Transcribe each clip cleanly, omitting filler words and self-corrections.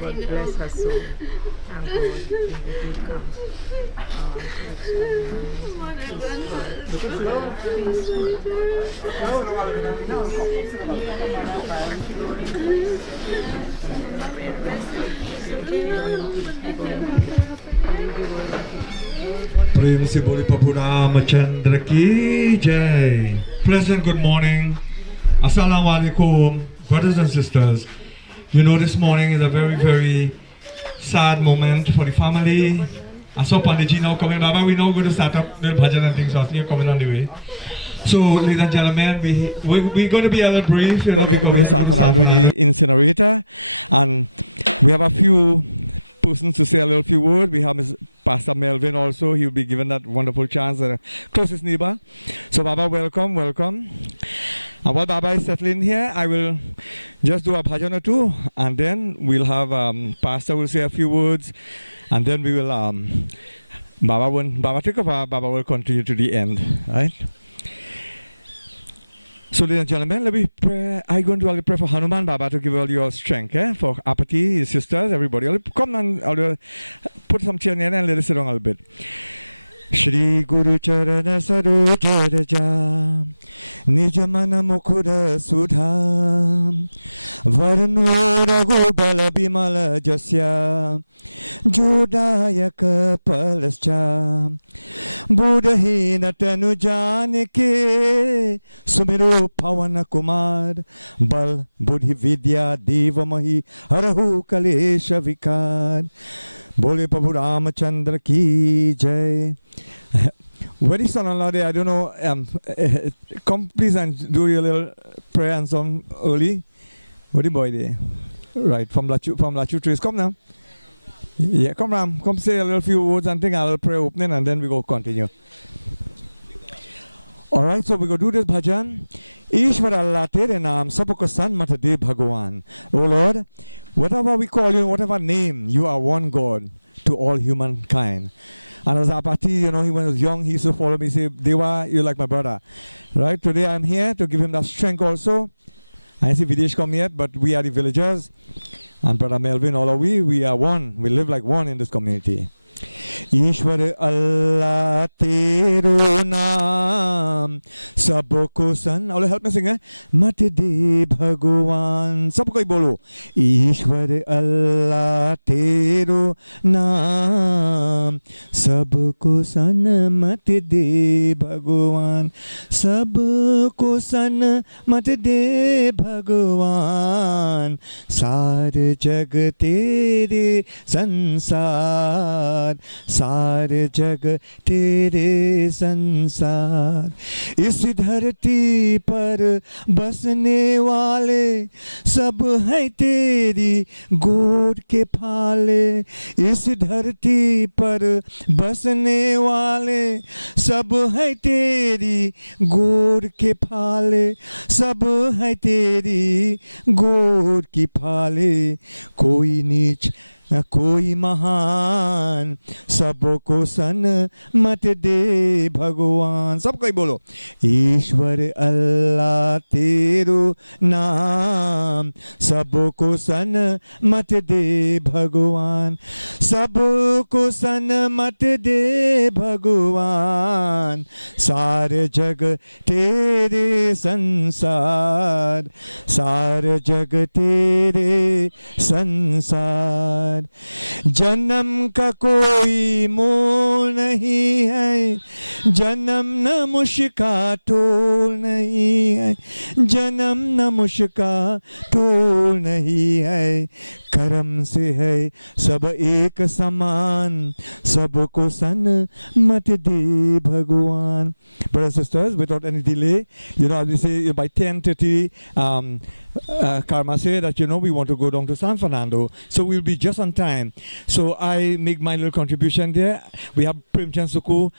God bless her soul. Thank God it did come. प्रेम से बोले प्रभु रामचंद्र की जय. Pleasant good morning. Assalamu alaikum, brothers and sisters. You know, this morning is a very, very sad moment for the family. I saw Panditji now coming. Baba, we now going to start up the bhajan and things. So I see you coming on the way. So, ladies and gentlemen, we're going to be a little brief. You know, we have to go to San Fernando in the incinerator, and we have a few persons to say a little few words. We have Pastor Melvin also. He will be given that wonderful chance, closest neighbor. So Baba, welcome, welcome. And while Baba is settling here, I will just do a bhajan or two, and then we'll have Pastor will say a few words, and then we will Baba take over. Baba will continue to the end, right? So, ladies and gentlemen, let me pray. I'm going to do a prayer for Hanuman Baba to give all your strength, for Apathy, his sisters, everybody. I'll come and I'll put some chair in and let us sit down a little bit. Shri Guru Charana Saroja Raja Nijamana Mukhura Sudha Varno Raghu Bala Bimala Jasya Jodayaka Palascha Buddhahina Tanu Janike Sumiro Pavana Kumar Bal Buddhi Vidya Deva Mahi Harahu Kalesha Vikar Bole Prabhu Ramachandra ki jai. Very son-in-law there, I don't know, come please and do your little prayer and song early. What the boy there? Right, from Lachu Trees. Come now. Yeah, come Ram. Come say a little few words and think I'll pray opening and then we go continue. Alright, so we go do this bhajan. Ishwar Allah Tere Naam Sabko Sanmat De Bhagwan. Oh Lord, whatever we call you, whatever name, you are one God to all humankind. And as Apati, you know, when he was young, he used to follow me, say, Deva, you're like my brother. Right, today I'm here to give him that strength also. I see Videsh come yet, but we are the villagers. And Brother Melvin, all of we are one. We live like one in this community. ईश्वर अल्लाह तेरो नाम सबको सन और help में सिंग है मत दे भगवान सबको ही बोलो ईश्वर अल्लाह तेरो नाम सबको सन मत दे भगवान सबको सन मत दे भगवान सारे जग तेरे संसार सारे जग तेरे संसार इस धरती पर बसने वाले सब हैं तेरी गोद के फाले इस धरती पर बसने वाले सब हैं तेरी गोद के फाले सब हैं तेरी गोद की फाले कोई नीच कोई महान सबको सन मत दे भगवान सबको ही बोलो ईश्वर अल्लाह तेरो नाम सबको सन मत दे भगवान सबको सन मत दे भगवान सारे जग तेरे संसार सारे जग तेरे संसार जन्म का कोई मोल नहीं है जन्म न मुश्का टोल नहीं है जन्म न मुश्का टोल नहीं है कर्म से है सब एक समान सबको सन मत दे भगवान brothers and sisters without any delay you know as we say by 10:30 Karma said that we want to go down to San Fernando so we'll be just on time so I make my little contribution there we have Premchand Suku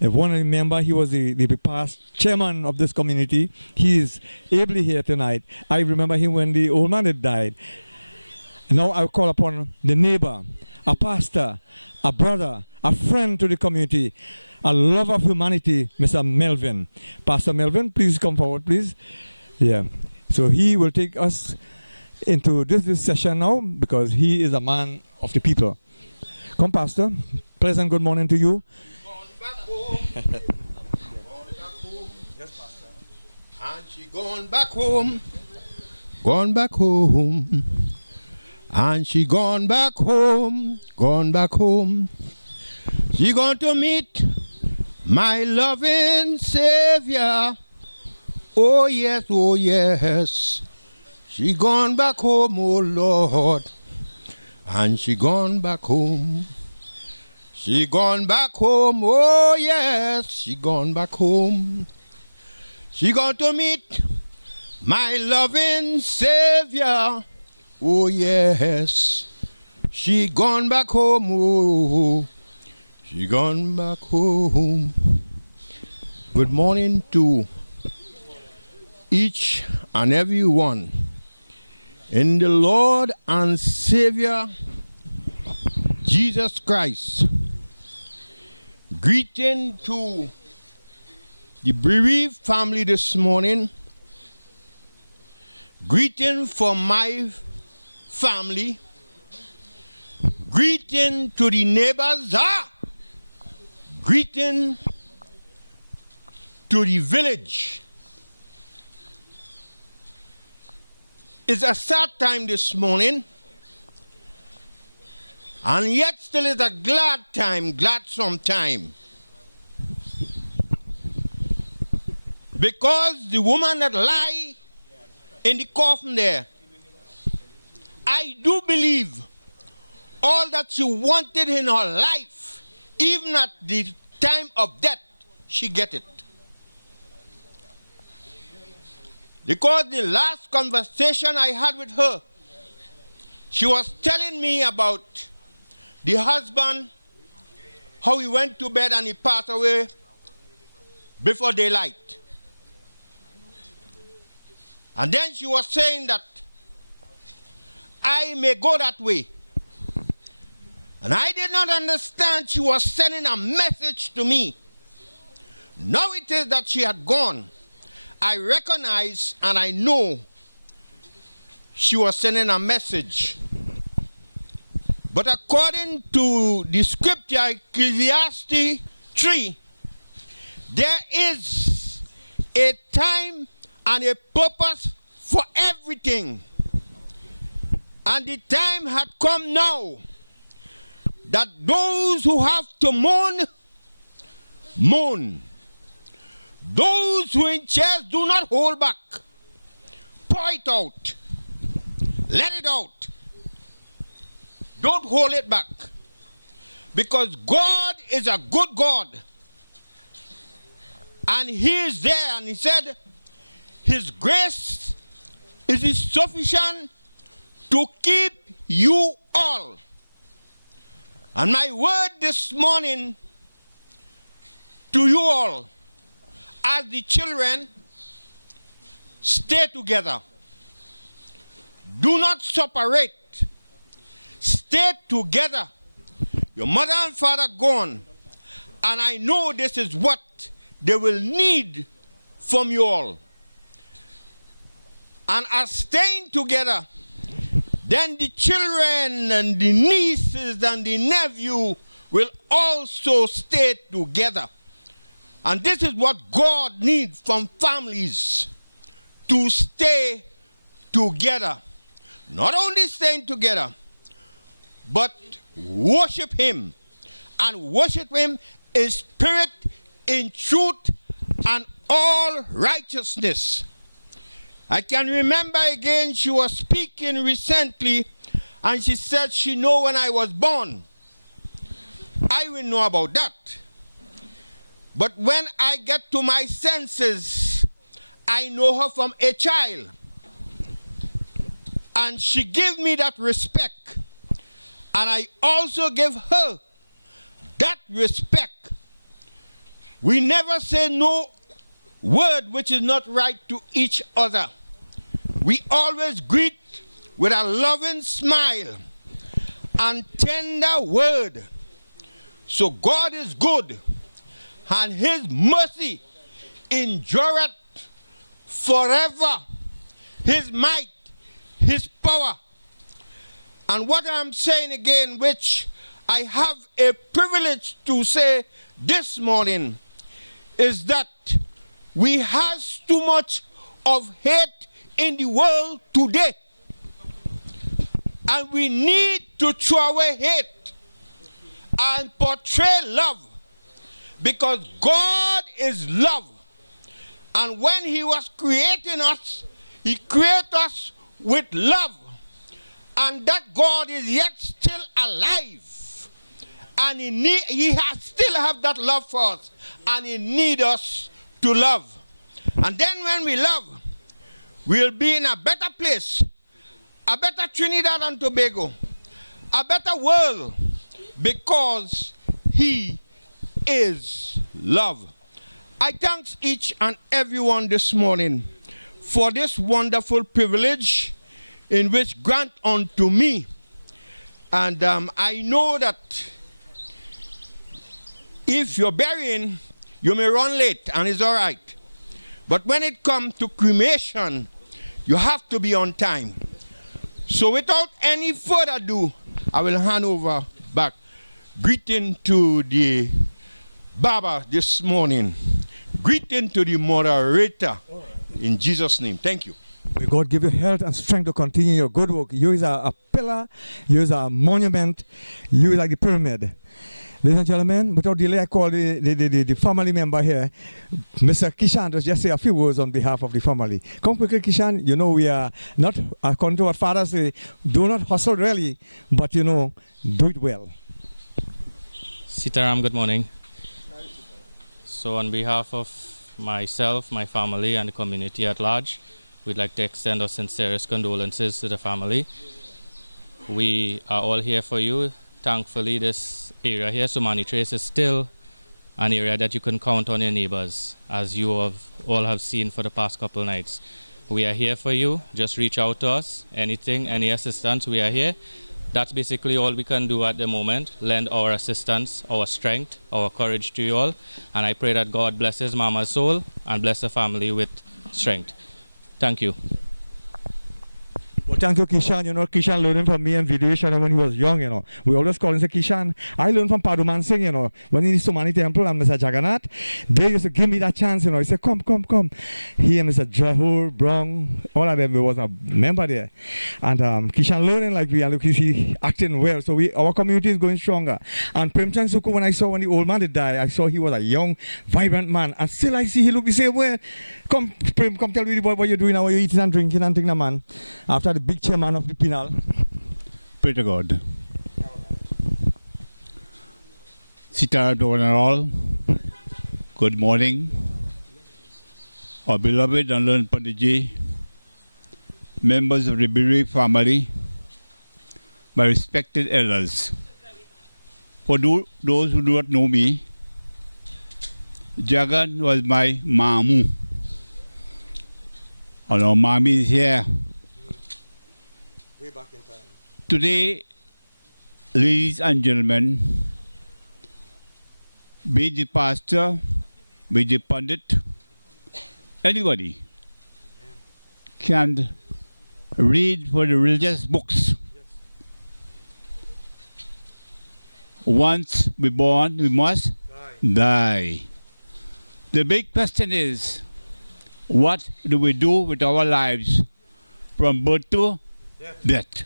one member he was the past chairman of this community he is ably here tonight I remember him when the old man had died. Now I call upon the neighbor, a pastor, a brother, a friend to the community, a lover of humanity, Mr. Melvin. Pastor Melvin, please come forward, please. Yeah. So he will take us into this session now because he is a man of the people. Come, Pastor. Pleasant good morning to you. Gone back home. Gone back home. Yes, Pastor. And she gone back home. Gone back home. And she gone back home. Gone back home. She going to meet my loving Savior. Oh yes, oh yes. She gone back home, oh Lord. And she gone back home. She gone back home, oh yes. She gone back home. She going to meet my loving Savior. Oh yes. She gone back home, oh. She gone back home. Good morning to each and every one in the Lord and Savior Jesus Christ. Greeting to the bereaved family this morning. Greeting from my family. Greeting to the neighbors. Greeting to the village. It's a sad time this morning, and yet still is a glad time, gladsome time. Because the woman that lie in the coffin there, I do believe all that she wanted in her life, even at the time of death, she get it. Because the last conversation I had with her, she was telling me about the husband, how he went to bed and he passed away before daylight. And then she was saying that I may go that way. And I did not understand she was sending a message to me. Now it is that she had gone. I recognize and I know she was sending a message. But according to the scripture, Ecclesiastes 3, there is a time and a purpose for everything. And the time had come now that those who have to mourn, mourn. Those who in chairs do not hold back. Pour it out. Let it out. Don't hold it back. Because God is a good God. And He is there. And He said, His grace is sufficient to keep you all. And my word this morning to you all, as the children, stay together. Do not separate. Stay together. Your mother and father gone. And I know this is what they will need from you all. And as staying together, then the children and the nieces and the nephew will also stay together. And this is what God needs from families, to stay together. Not only staying together, but worship Him. And worship Him in spirit, in truth, and all righteousness. I can remember again, she was speaking recently, and she said she know when I was born. I will know about that. But when I get to my senses, I know her from a child. And she gave me that respect. And I also give her that respect. We never say no word which is not right to each other. We always greet with a loving smile and tender word. So God is good, and his mercy endureth forever. His might, his power. And what I'm saying again, which I have a privilege to say this morning, is that we have too much of hate in the world today. And we need to throw away hate and portray love, because God is love. And when he was creating us, he created us with love. And that God is yet still alive. And he has still have that love for us. And he needs us to love. And then when we love, we'll be in a better place, a better Trinidad and Tobago, a better world, because he is love. I thank each and everyone this morning for this wonderful privilege in which grant unto me. And I know that if you're burying, you may run late, and it's all right. But when it comes to cremation, you have to be on time. So without any further ado, I will hand over back. Greeting to the Baba this morning. Greeting to the moderator. In Jesus' name. Thank you. May God give you health and strength to continue your good work. You is a pillar. You is a monument. You is like the pyramid. Ladies and gentlemen, without delay, I call the family member here, Mr. Kishan, to just say a few words on behalf of the family. Come quickly, Kishan. You know, we are not, according to what father say, do not hustle really, but you know, do it well. Sitaram, good morning. So on behalf of myself, my family, and the community at large, we'd like to extend our sincerest condolences to the family. We are all here for you. Thankfully, this area here, Sumani Trace, is still an area that you can count on your neighbors, as you all have seen for the past couple nights. We are here for you. Just reach out to us. Anything, any assistance, we are here. That's basically all we can do at the moment. Lend our assistance, our strength, our courage to you all. And I pray that God blesses Mama's soul and bless the family with strength. Thank you. Well, thank you, Kishan. You know, Kishan learning from me and Videsha when he was young, you know. We always call him, say, Kishan. I learned from Paduman Singh, you know. When he used to Sumani Temple and Mr. Jagannath, they used to give me that chance, you know. He said, come. He and Mr. Jahur, Brong, all of them, we was a member there. And Kishan learning like we, and look, he acting well. So our community is going stronger. And Premchand Suku, when I saw when the old man did die, I saw he was a young, vibrant man. And still I see he look the same way. Come, Prem, come tell me what you're doing now, what you're eating and drinking and thing, man. After the big chairman of the penal. Pray to God. Sitaram to one and all. Good morning. Our beloved and learned Panditji, members of the bereaved family, my respected elders. For those who do not know me, Jagan was my mamu. And our mommy is here. Way back in time. Today, ladies and gentlemen, be the pastor, be the pundit, anybody can read for the religious books. Once we're born, we must die. The big question is, what do we do with our lives from birth to death?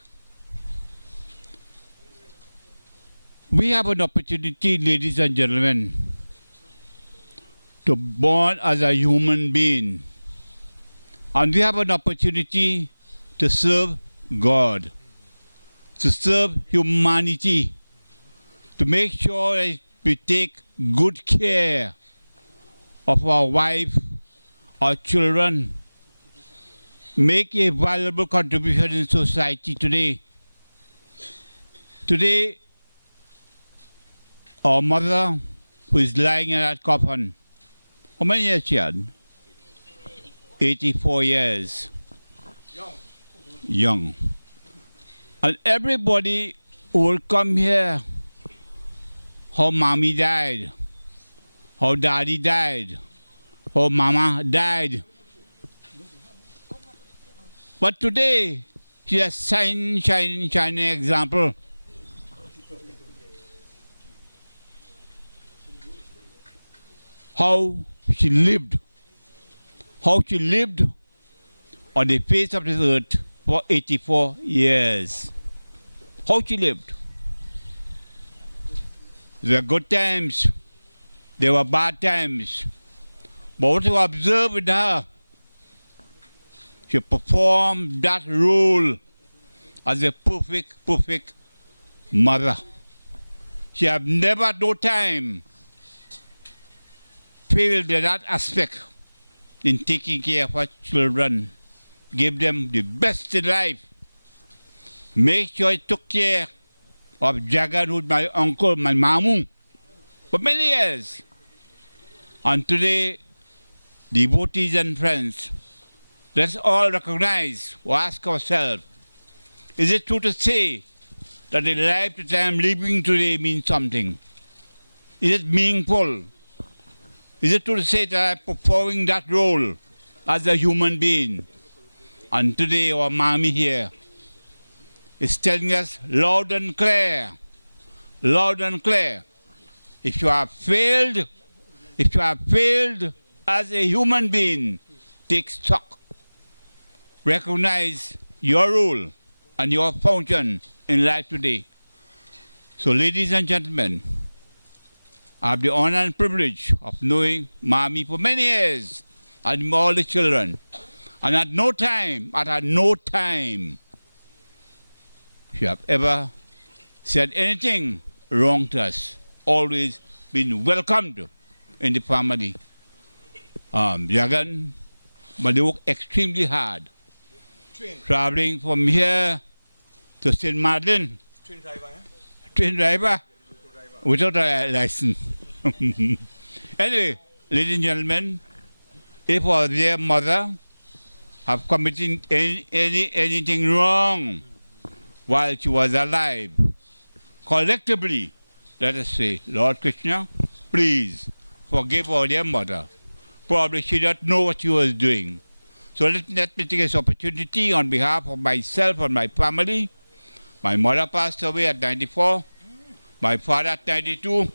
We have an opportunity, ladies and gentlemen, to born as a human being. And we have an opportunity to serve God, to serve humanity, to make sure that we take good care of our wife, our children, make a valuable contribution in society today. Today, our mother, who is lying in that coffin, how many years she had? 84 years. Young. And everybody who will come here, how mommy died, how daddy died, how mama died. But today, she has shining example. How she lived on the face of this earth for 84 years. How she lived. There were good times, there were bad times. But what you observe with her, she performed that role as a perfect mother. She have never at no time failed in that aspect in taking care of her children, give them the best in life. Make sure he took care of Jagan, who's my uncle, my mamu, for many years. And today, devotees and friends, let's all recognize or ask ourselves, is it true to say that the life that I am living today means something? Is it meaningful? Is it true to say that I'm performing that role as a human being? And today our mommy here is telling us loud and clear, if you have failed as a human being, take stock. Recognize your role and your function in life today. So ladies and gentlemen, I have the honor and privilege of knowing mommy for many years and all the children. And at no time, she have ever said anything wrong to us. Always been welcomed in the family. Jagan, but they work extremely hard. Traveling from here to St. Martin. Train driver? Without a license. Anyway, ladies and gentlemen, if our dear mother have committed anything wrong while she was alive, collectively, let us say, Lord Krishna, please forgive our dear mother. Probably she did not know what she was doing. So let me take this opportunity on behalf of myself and my family. My mother passed away at 94, my father at 92,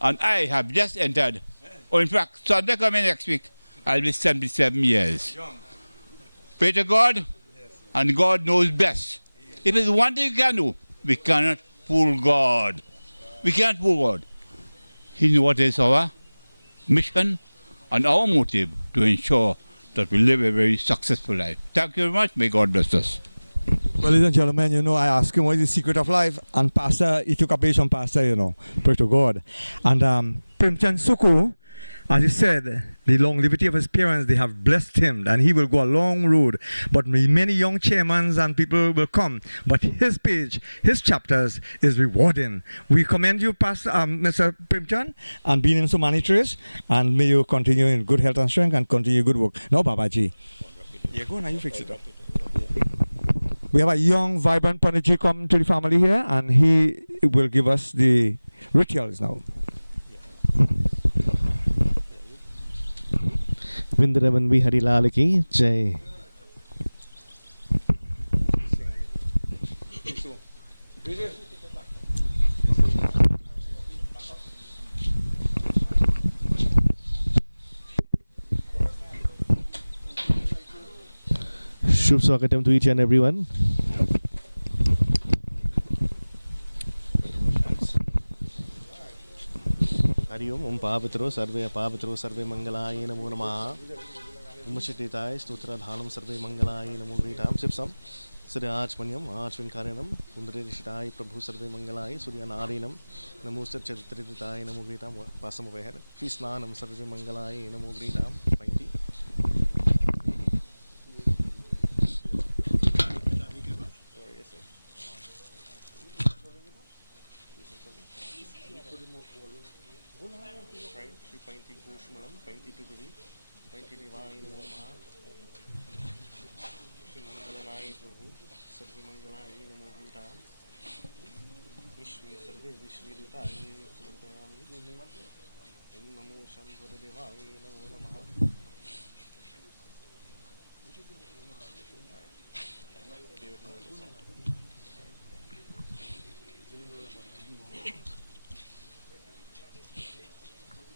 and I have just entered. Oh, in fact, Sunday coming next week, I'll be 77 years. Pray to God, and God knows best. If it's one thing we can do, we cannot fool God. We can't fool God. He knows what is our mission and our motive to ensure that we live a very successful life. Thank you very much. May God bless us. Well, ladies and gentlemen, I asked him what is the secret of life, and Pastor, he took a page from Pastor, pray to God. And Premchand Suku, as he said, the longevity of his parents, they have blessed him, and he will go a long road. But many young chairmans and people will come. But his page, his chapters is rewarding. We commend you, Pastor, Mr. Premchand, and being in so many trees, and may you continue in good health and strength and continue good work. Now, Babaji. Yeah, go on, you fix it up. We have a young, vibrant Panditji come to the family here, and he will give us the rituals now. Vrindavan Bihari Lal ki Jai. Shubh Swagatam to each and everyone. Hari Om Pavitro Sarve Pavitro Sarve Mangalaye Namo Namaha Om Shititaye Stotra Dhanam Sarve Mangalaye Namo Gritam Sipsam Sri Achmanyam Achvinkaranam Pundrishtai Prabhu Sarve Mangalaye Surya Narinam Namo Sir Charitritaye Namo Gritam Pasam Veher Fisnanam Sarve Mangalaye Namo Gritam Painti. विश्वे सर्वे विश्वेदिताय समर्पयामि ओम नमो शंभुदेवाय नमो नमः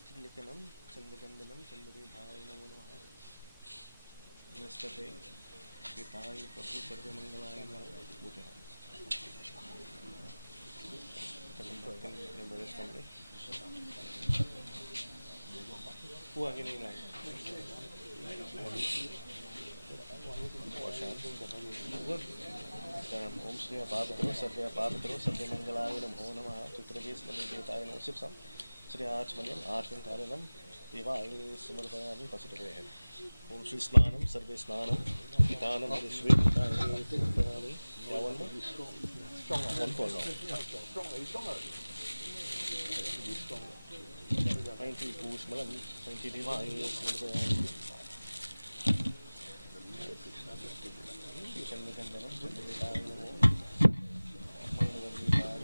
चिल्लिकनम चंद्रगंधनम चंद्रदेवाय नमो नमः नमस्ते पिताय प्रभु सर्वमंगलाय नमः ओम श्री अपापत्रो सर्वे अपापत्रो सर्वे मंगलाय नमो नमः चित्रवेश देवताय नमो शिवसम श्री आचमन्यम आचमनकारणम देवाय समर्पयामि पशुपते ओम श्री स्नानम सर्वे स्नानम पितानम विश्वे पिताय समर्पयामि यावन वन फॉर नाउ 90 पूष्मलम 20 देवाय समर्पयामि चंद्रकंदनम चंद्रदेवाय नमो मंगलदेवाय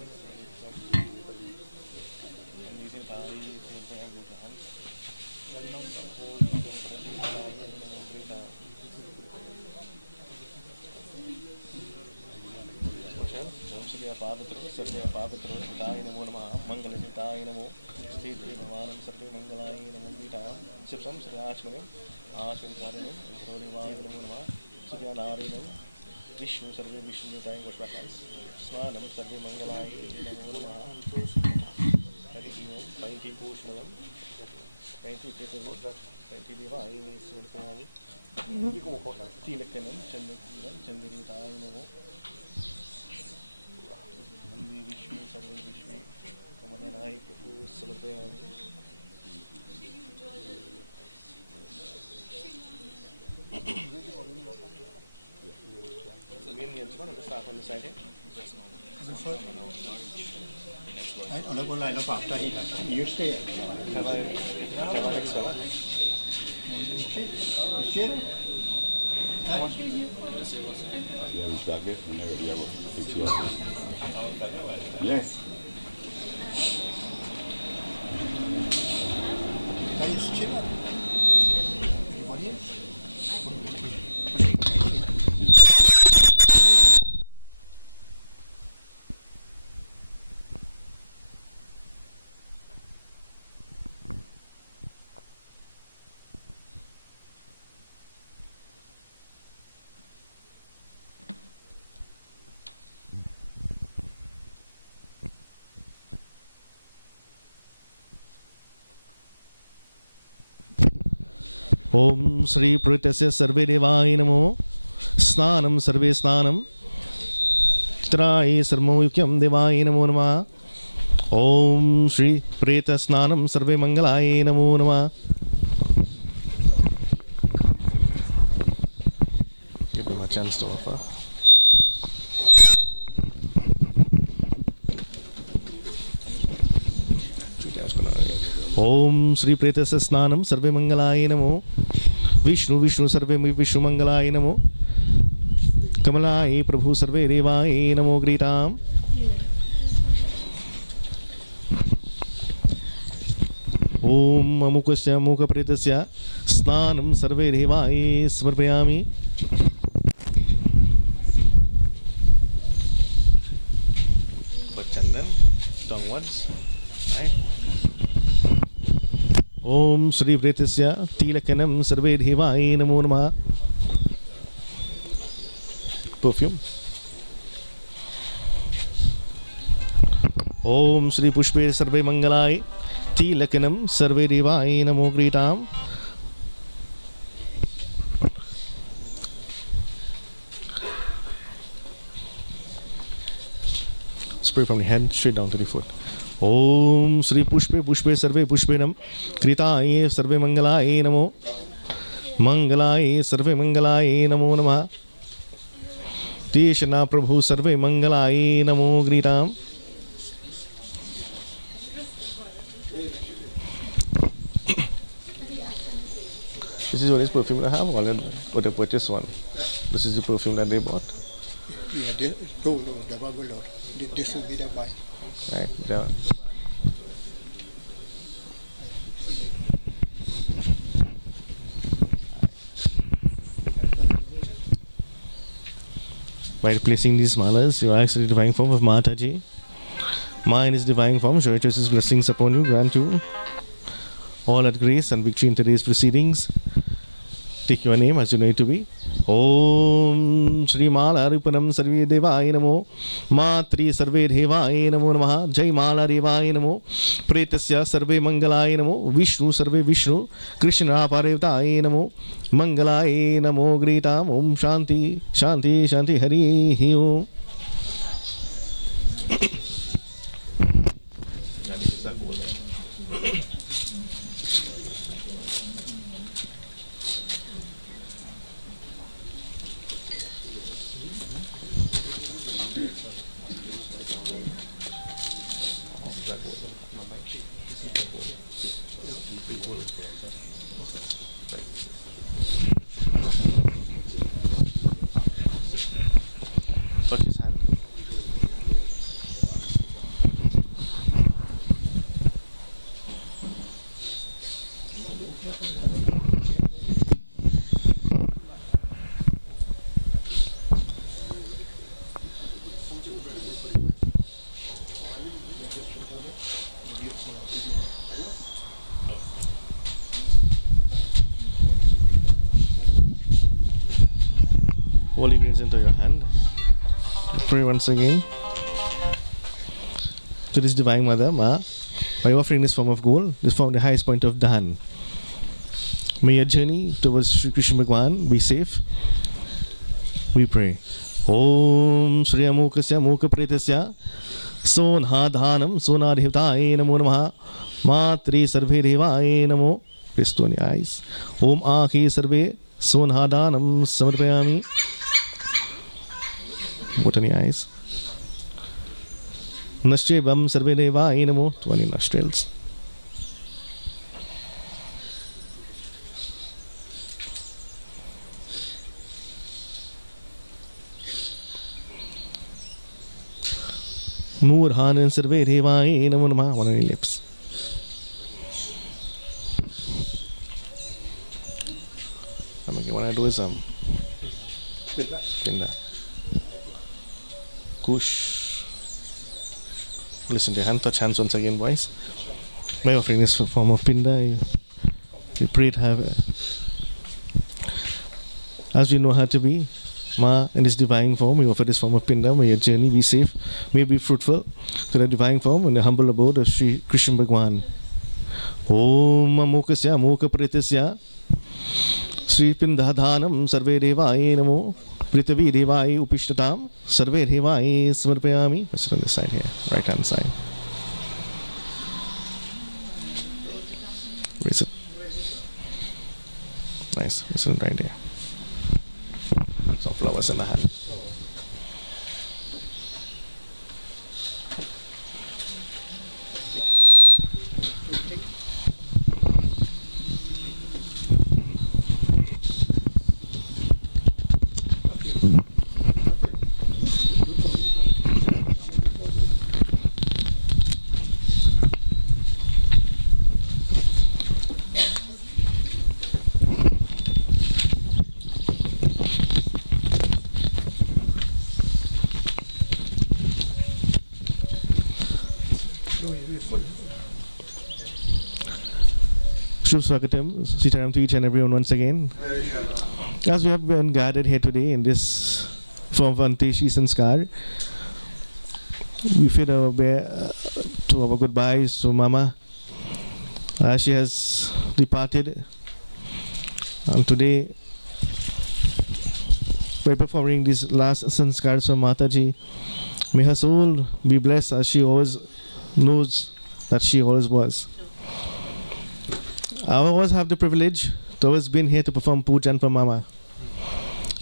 समर्पयामि मुझहन ओम श्री अपापत्रो सर्वे अपापत्रो हिताय नमो नमः मंगलहिताय नमो श्री भगवानं सर्वे मंगलाय नमो गीता शिवसम श्री आचमनम आचमनकारणम गौरवाय नमो नमः सूर्यनारायणं विष्णु सर्वे विष्णुदेवताय गोष्ठाकाय स्नानं सर्वे मंगलाय नमो नमः हरि ओम 90 पूष्मलम 90 देवाय समर्पयामि तिलकनं चंद्रकीलं चंद्रदेवताय नमो वंदे विष्णु सर्वे विष्णु कमलनाय प्रभु समर्पयामि on the start on the side here. On the line of after he you stay. Have I next one? Yeah, he's back there. Whenever you have a fix you up. Yes. Guys, chill up. Everybody else? ओम श्री प्रीतस्य सर्वे देवाय नमो स्नानं सर्वे स्नानं चित्राय सर्वमुख्यं देवाय नमो नमः ओम श्री प्रेत स्नानं सर्वे मंगलाय नमो नमः give him a chance to offer ओम श्री प्रेतस्य स्नानं सर्वे मंगलाय नमो विष्णु विष्णु सर्वे विष्णु मंगलाय नमो कमलाय प्रभु सर्वे देवाय नमो ग्रीताम ओम अमुकस्य अमुक प्रेतस्य स्नानं सर्वे देवाय समर्पयामि चंदन downwards right ओम श्री प्रेतस्य तिलकनं सर्वे देवाय नमो नमः परफ्यूम ओम श्री पुष्पे सर्वे मंगलाय तिलकनं सर्वे देवाय नमो ग्रीताम spray from the head straight down to the foot ओम श्री पुष्पे पुष्पे सर्वे पुष्पेणं कृताय सर्वे मंगलाय नमो मंगलाय सर्वे मंगलाय नमो नमः तेषना प्रभु सर्वे मंगलाय नमो ग्रीताम This is what is perfume I have already, but I purchased one. This is the perfume that they bought. Yeah, no, the bubble. This will be the buy. Right. Yeah. By placing these malas, you are actually divine form of Mataji. Ma in his divine form, show his blessings upon you, grant you all that grace and victory in today's proceedings. Take your name as you know it to be. Om Shri Mala Rupanam Sarve Devaya Namo Matri Sarve Devaya Namo Namaha Jai Mala Devaya Namo Pretasya Sarve Mangalaya Namo Vishnu Sarve Vishnu Krishna Parevtaya Namo Mangalaya Namo Gritam Om Shanti Shanti Shanti Hari Om. Touch his hand. Holy grains into your hand. Pray once again to this Divine Mother, Ma, by offering this form of gold, this form the highest point of Dhahan. May your journey towards Sri Krishna Bhagwan be safe. We pray. Om Shri Amukasya Muka Pretasya Sonha Dhanam Sona Devtaye Namo Namaha Matri Sarve Devaye Namo. Rest on your eyes. Om Akhi Sarve Sonha Dhanam Samarpayami. Put on your eyes. Nashche Vam Sarve Devaye Namo. 20 nostrils. Murhan Sarve Devaye Namo Namaha. 1 on your lips. What I want to do is Pinda. Kush. Listen to your hand, touch hands once again, boys. By offering this form of Pinda, you pray to have, as we know how to be, Ma in this divine form, we offer this form of Pinda. May your journey be safe, may it be fruitful to the divine form in the humble abode of Sri Krishna Bhagwan. Om Amukasya Amuka Pretasya Sri Pindadhanam Sarve Devaye Namo Prithvi Devaye Upishtatam Sarve Devaye Samarpayami. Let's sit on this side here, right hand side. Raise it. Nice. This is right here. Some flowers in the hand. Shubh Swagatam, Sitaram to each and everyone once again. As we have been gathered here today in this form of Anteshi Sanskar, we feel our to our goodbyes to Mama as she has departed. And today, by performing these last sanskars for Mataji, may her soul be blessed as she always knows that she always was. I always have the privilege to always been here to perform pujan for Mama.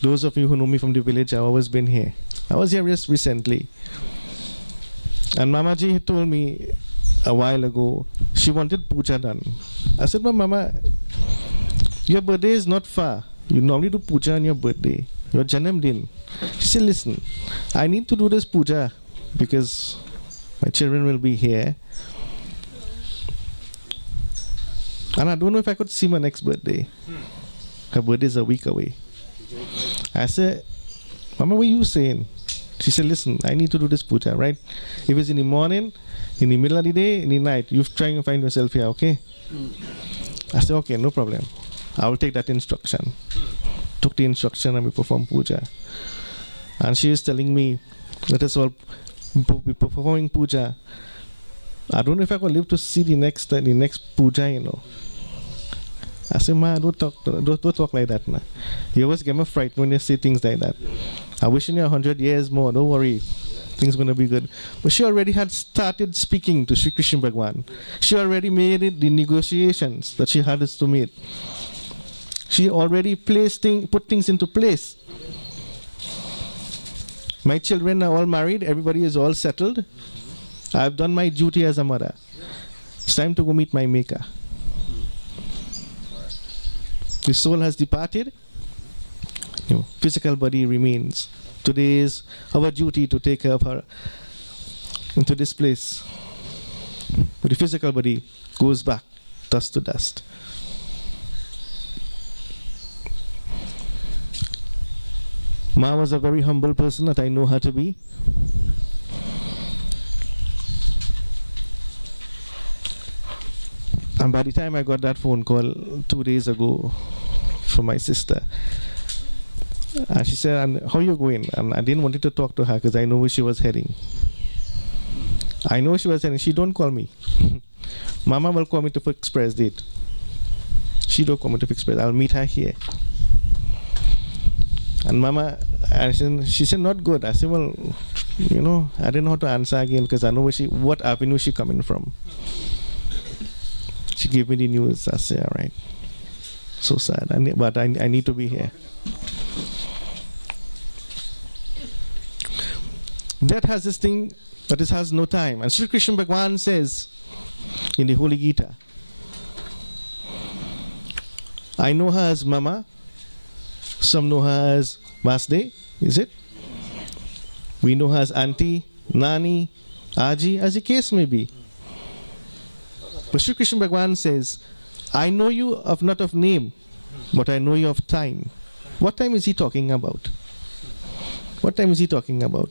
Those of you who know me from the village, I've always been here. I was here just recently. And Mamaji had told me a while ago, she wanted puja done. I said, but Mama, your birthday is not far. You normally do puja on your birthday, your Janam Din. She said, listen, I need to do this puja because My children will be here. And I don't know if I could see my next birthday. Her birthday is a week away. I said, Mama, what are you saying? She said, listen, I need to do this puja, right? If it's in the morning, in the middle of the day, in the night, you're trying to find yourself here, okay? I said, okay, no problem. I will take that instruction. Took the instruction and we performed puja. And she is telling me, let us all be performing puja. I don't know if I could live to see the next puja, you know. I said, Ma, don't talk like that, nah. You always get me frightened when you say things like that. I wish you 100 years more, don't worry. Things going to be good. But she already had started speaking to Sri Krishna Bhagwan. She already made it, the negotiations that she had to make. She already put things into place. My children are all married. Everybody is all settled. I've done my duty as a mother. It's time to go meet my maker. The soul has departed. Physical body remains. Today is our duty to take care of her into this place. But the physical body goes back, dust to dust. Ma was a very humble person that I know her to be. And by the time I got that phone call 2 days ago from my sister, and she said, and how you going? And I didn't want to talk to her because I know where she was heading. I know she was heading. She don't call me. Mama will call me to fix express date. She don't call me to fix express. I'll meet her here. And Mama, she said, not good. I said, well, you know, I didn't know how to answer again because I know what avenue she coming from. She gave me the news. I said, all right. So sad. But I need to be here. Death has this thing, but it has no time. And Sri Krishna Bhagwan says in the Holy Gita, I know her as Mama. Some know her as Basdai, is it? We know her as Auntie, Nani, Aji, as the case may be. But Sri Krishna Bhagwan says, I know you not of name, but I know you of time. What time is he talking about? What time is he talking about?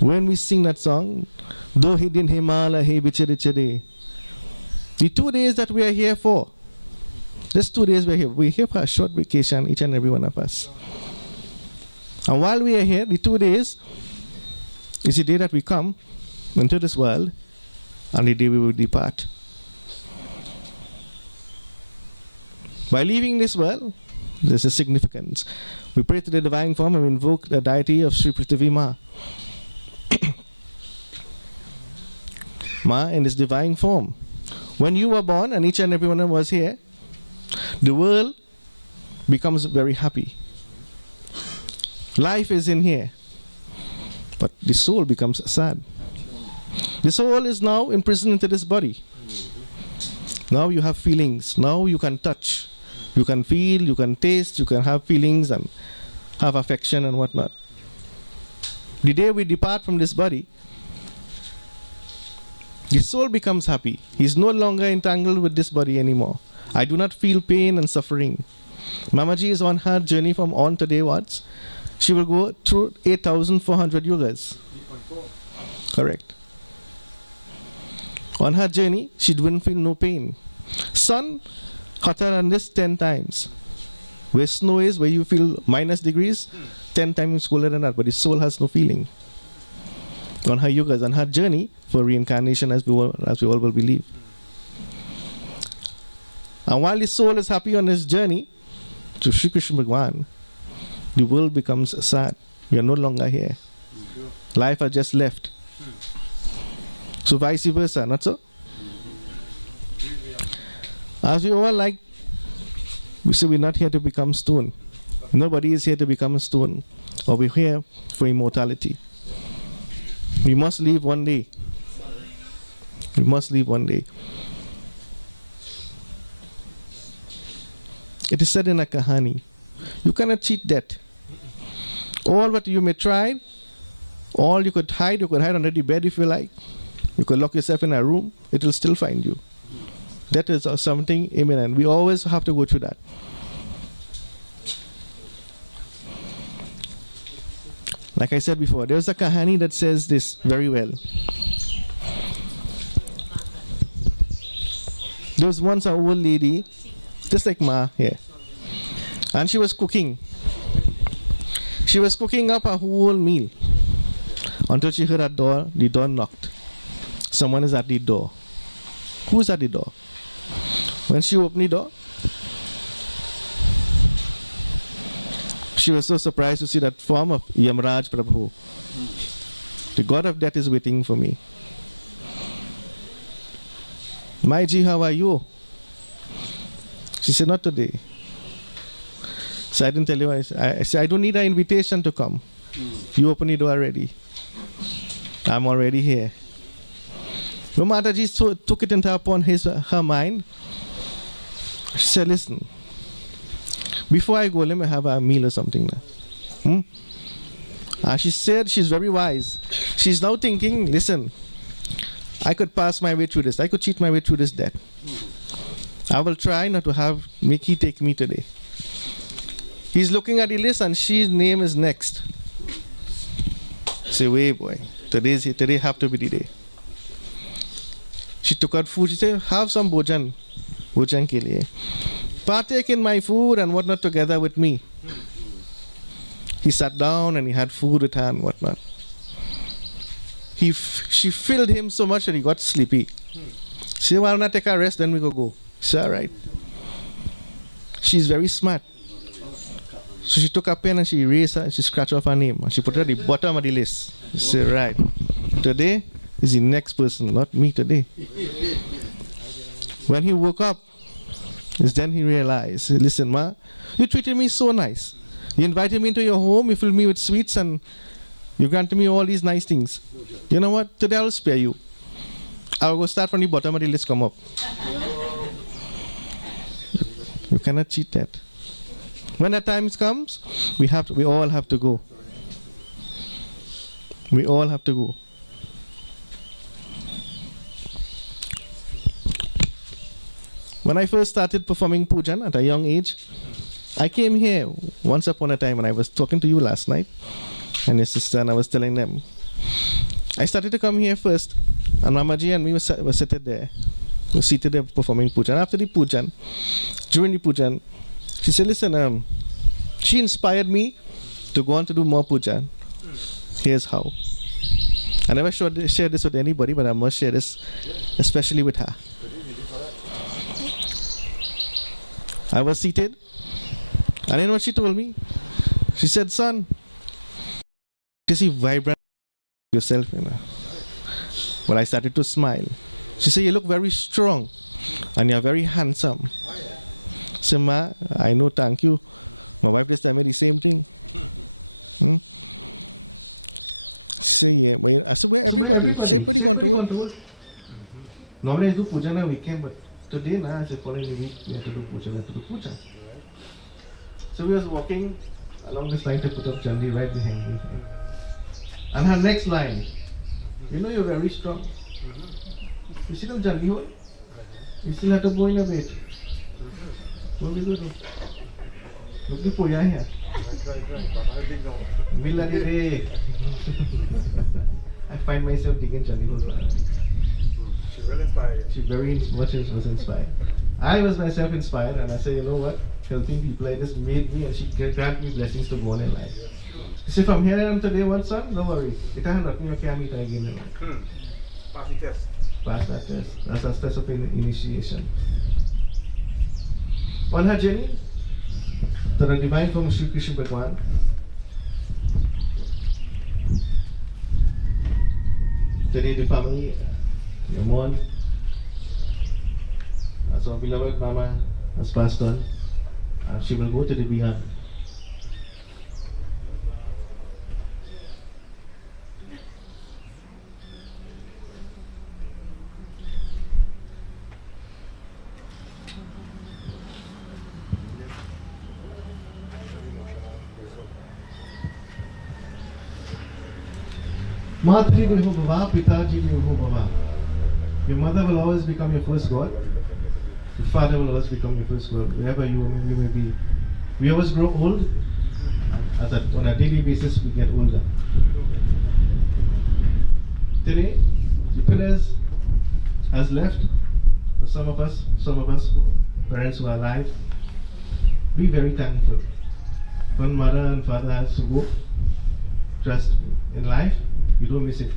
When we sing that song, Do Hidin Himala He Bichiri Chiri, the 2 days that we are here for, just 2 days we're here for a short vacation, each and every one of us. And while we are here, the 2 days is the day that we come into this world, and the day we will depart. By leaving this world, there's a significance. We pray to the divine form and we invoke the deity of Sri Prithvi Ma. Ma in this divine form. When you were born and each and every one was here, the world becomes very happy. Life is in here, but the soul becomes sad. The soul is now imprisoned into this body. Now you have feelings. Now you can touch. You can feel, you can taste, you can have feelings and have affection and whatnot. The day we depart from this body, the soul becomes happy. He is no longer entangled with this body anymore. I do not feel pain and suffering. Mamaji is on her journey from on today onwards. She will go through 8,400 yogas. Correct. On her journey, she didn't feel no pain. Sun hotter than this 10 times. Where snow is, where you feel minus degrees, 10 times colder than that, but the soul has no feeling. On her yogas, on her journey for reincarnation, as we all will believe. And while the soul is happy on his journey to Sri Krishna Bhagwan, the world becomes sad. We are no longer here. Life has just left. So vice versa, not so? As we all like, we say we're not here to become stone. Nobody is here to become a stone. Or we're here for immortality. We must leave one day. We must leave one day. It is said in a kahani, you cannot cheat death. All what you may try, Or you could hide under the bed if you like. You could lock yourself in a room, it will still find you. That is something imminent. We always have to go through that. Like I said before, there's a kahani that says this very well. There was once an old lady, just like Ma here, and she was cooking. She was cooking up a whole meal until she heard the door knocked. Someone is at the door. Who's at the door? When she opened the door, she was so surprised to see that form of Yamraj Prabhu. The god of death is waiting for me. My ji, how are you? She said, not today. So I didn't tell you. I said, I don't need an invitation to come. You open the door already. I'm already here. No Mataji took it into upon her mind. She said, listen, before I go, let me have a meal or something. She said she's very wise. She's now thinking, listen, I could pass my way through this. I could cheat my way through this debt. I will try not to make he take me today. He's looking at the list and she's name is next. Say, wait boy, today have to be the day. She took out food. She said, have some bhojan ke liye. Partake in my food and whatnot together with me. He sat down and he had food with her and whatnot. She filled him so much that he got sleepy. She said, well, I'll not take a rest, then we go. He said, all right. She's very smart. So she took a pen and she erased her and she scratched off her name. And she put it at the bottom of the list. She said, right, today is the next person, not me today. When he woke up, it's then he realized, listen, Ma, you treated me so nice. You invited me into your home, you filled me with sweets, and you granted me all these nice things. You know what? Today I'll spare you. I'll go start from the bottom of the list, come up. You cannot cheat that. When that time comes, we all have to go. We all have to go. When I first started performing pujan at a young age, I came here once upon a time, and I was talking to you last night and your sister, and I was telling them. I started to come here first, and Mamaji and me were seated there. We were seated there performing pujan. After the pujan, during the pujan, she said, listen, she inspired me to go on to do more pujan. Here's how. I never shared this with anybody, but I must share this, especially with her. I was seated, and you know what she told me? She said, son, you see vibrant yourself, you know. Well, I started to smile. She said, you look very strong, and you're very handsome. I said, Ma, I know, thank you. My wife just told me the same thing. She said, yeah. But I said, where everybody? She said, everybody gone to work. Normally I do puja on a weekend, but today, I said, following week, we have to do puja. So we was walking along this line to put up Jandi right behind me. And her next line, you know you're very strong. You see the Jandi hole? You still have to go in a bit. What will you do? Look the puya here. I find myself digging Jandi hole. She really inspired you. She very much was inspired. I was myself inspired, and I said, you know what? Helping people like this made me, and she granted me blessings to go on in life. She said, from here on today, what son? Don't worry. It hasn't got me, okay, I'll meet her again in life. Pass the test. Pass that test. That's a test of initiation. On her journey to the divine form of Sri Krishna Bhagwan, today the family, your mom, as our beloved Mama has passed on, and she will go to the beyond. Mataji Devo Bhava, Pitaji Devo Bhava. Your mother will always become your first God. Your father will always become your first God. Wherever you may be. We always grow old. On a daily basis, we get older. Today, the pillars has left. For some of us, parents who are alive, be very thankful. When mother and father has to go, trust me, in life, you don't miss it.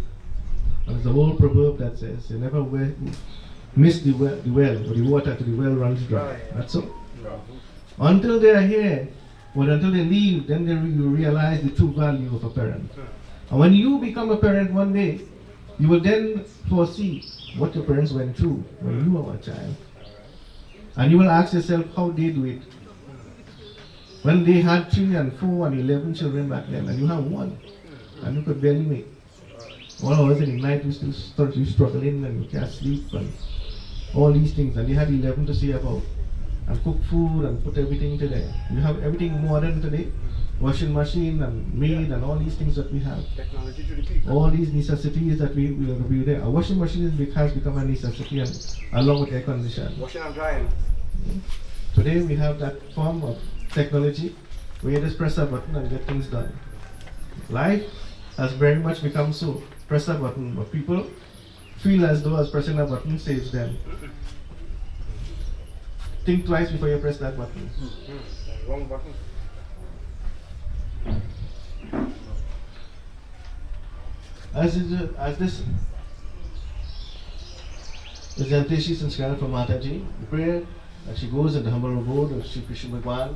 And there's a whole proverb that says, you never miss the well, or the water till the well runs dry. That's all. Until they are here, or until they leave, then you realize the true value of a parent. And when you become a parent one day, you will then foresee what your parents went through when you were a child. And you will ask yourself how they do it. When they had 3 and 4 and 11 children back then, and you have 1, and you could barely make. All hours in the night you still start struggling and you can't sleep and all these things, and you had 11 to say about. And cook food and put everything today. You have everything modern today. Washing machine and maid and all these things that we have. Technology to the people. All these necessities that we will be there. A washing machine has become a necessity, and along with air conditioning. Washing and drying. Today we have that form of technology where you just press a button and get things done. Life has very much become so. Press a button, but people feel as though as pressing a button saves them. Think twice before you press that button. Wrong button. As this is the Anteshi Sanskar for Mataji, the prayer that she goes in the humble abode of Sri Krishna Bhagwan.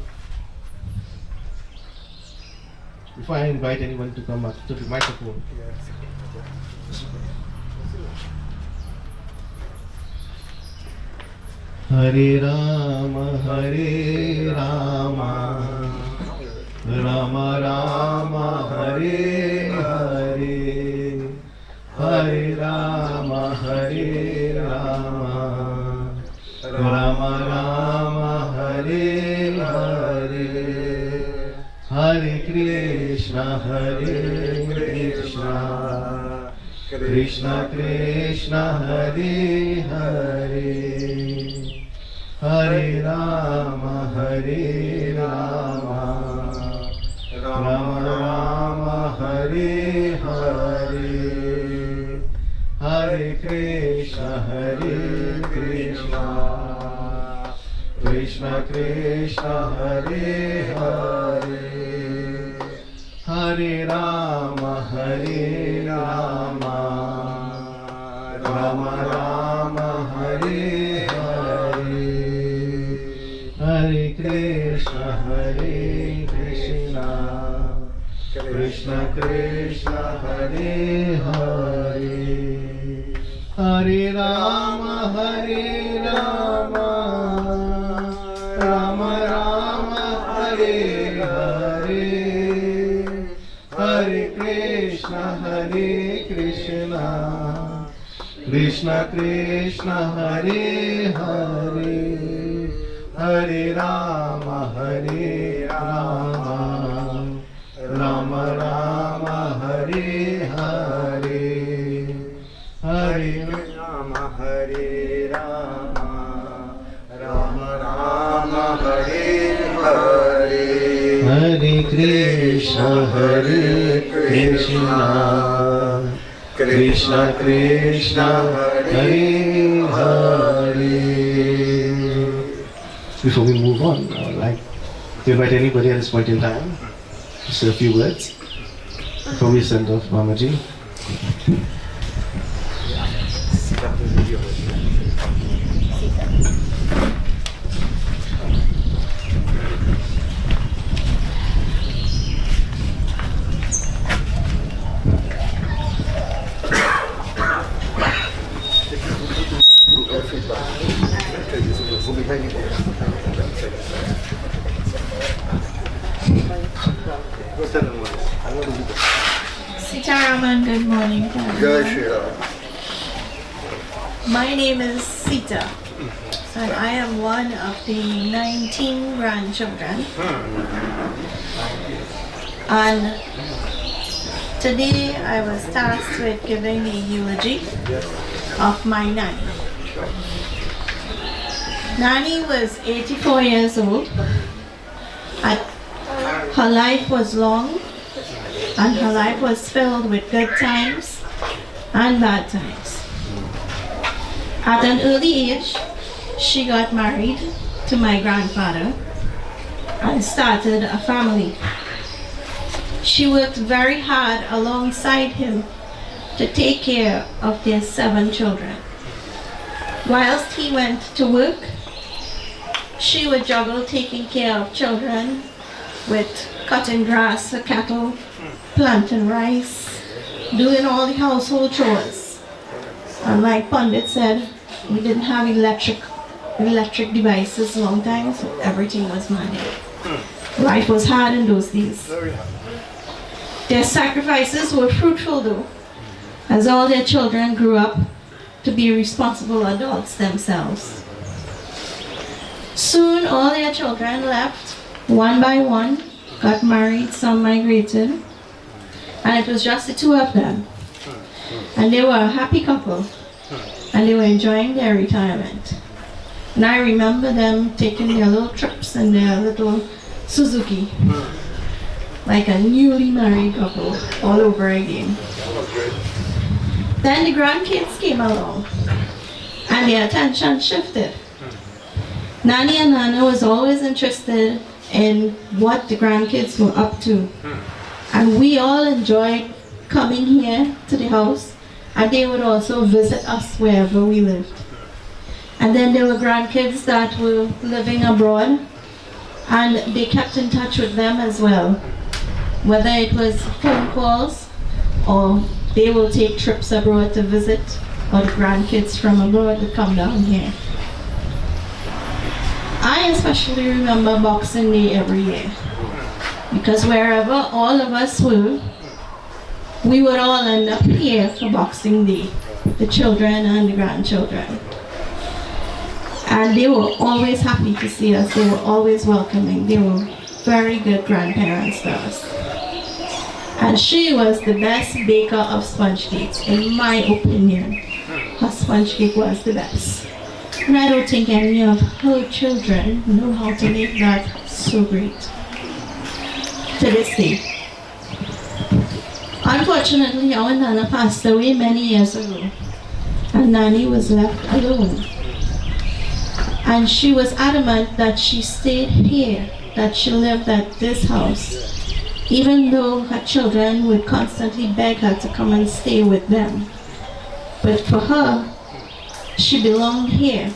Before I invite anyone to come up to the microphone. Hare Rama, Hare Rama, Rama Rama, Hare Hare, Hare Rama, Hare Rama, Rama Rama, Hare Hare, Hare Krishna, Hare Krishna, Krishna Krishna, Hare Hare, Hare Rama, Hare Rama, Rama Rama, Hare Hare, Hare Krishna, Hare Krishna, Krishna Krishna, Hare Hare, Hare Rama, Hare Rama, Rama Rama, Hare Hare, Hare Krishna, Hare Krishna, Krishna Krishna, Hare Hare, Hare Rama, Hare Rama, Rama Rama, Hare Hare, Hare Krishna, Hare Krishna, Krishna Krishna, Hare Hare, Hare Rama, Hare Rama, Rama Rama, Hare Hare, Hare Rama, Hare Rama, Rama Rama, Hare Hare, Hare Krishna, Hare Krishna, Krishna Krishna, Hare Hare. Before we move on, I would like to invite anybody at this point in time to say a few words before we send off Mamaji. Sitaraman, good morning to everyone. My name is Sita, and I am one of the 19 grandchildren. And Today I was tasked with giving a eulogy of my nanny. Nanny was 84 years old. Her life was long and her life was filled with good times and bad times. At an early age, she got married to my grandfather and started a family. She worked very hard alongside him to take care of their 7 children. Whilst he went to work, she would juggle taking care of children with cutting grass for cattle, planting rice, doing all the household chores. And like Pundit said, we didn't have electric devices long time, so everything was manual. Life was hard in those days. Their sacrifices were fruitful though, as all their children grew up to be responsible adults themselves. Soon all their children left, one by one, got married, some migrated, and it was just the 2 of them. And they were a happy couple, and they were enjoying their retirement. And I remember them taking their little trips in their little Suzuki, like a newly married couple all over again. Then the grandkids came along, and their attention shifted. Nanny and Nana was always interested in what the grandkids were up to. And we all enjoyed coming here to the house, and they would also visit us wherever we lived. And then there were grandkids that were living abroad, and they kept in touch with them as well. Whether it was phone calls, or they will take trips abroad to visit, or the grandkids from abroad would come down here. I especially remember Boxing Day every year, because wherever all of us were, we would all end up here for Boxing Day, the children and the grandchildren. And they were always happy to see us. They were always welcoming. They were very good grandparents to us. And she was the best baker of sponge cakes, in my opinion. Her sponge cake was the best. And I don't think any of her children know how to make that so great to this day. Unfortunately, our Nana passed away many years ago, and Nanny was left alone. And she was adamant that she stayed here, that she lived at this house, even though her children would constantly beg her to come and stay with them. But for her, she belonged here,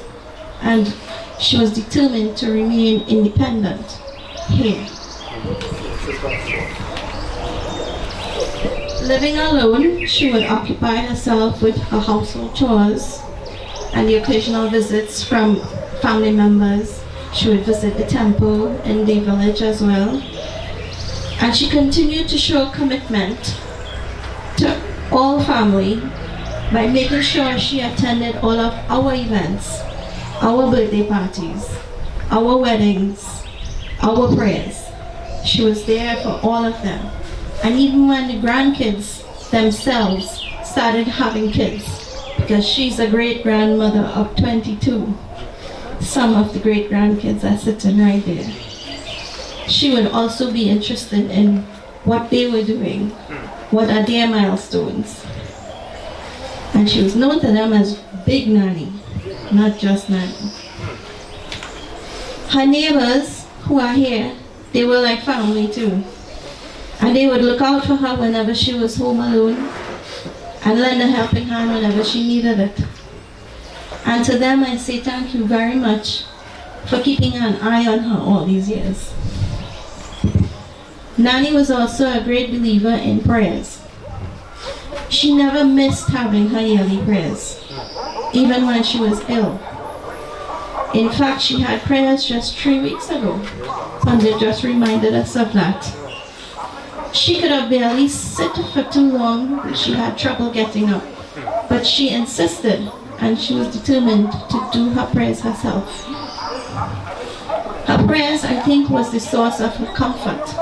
and she was determined to remain independent here. Living alone, she would occupy herself with her household chores and the occasional visits from family members. She would visit the temple in the village as well. And she continued to show commitment to all family by making sure she attended all of our events, our birthday parties, our weddings, our prayers. She was there for all of them. And even when the grandkids themselves started having kids, because she's a great-grandmother of 22, some of the great-grandkids are sitting right there. She would also be interested in what they were doing, what are their milestones. And she was known to them as Big Nanny, not just Nanny. Her neighbors who are here, they were like family too. And they would look out for her whenever she was home alone and lend a helping hand whenever she needed it. And to them I say thank you very much for keeping an eye on her all these years. Nanny was also a great believer in prayers. She never missed having her yearly prayers, even when she was ill. In fact, she had prayers just 3 weeks ago. Pandit just reminded us of that. She could have barely sit for too long. She had trouble getting up. But she insisted, and she was determined to do her prayers herself. Her prayers, I think, was the source of her comfort.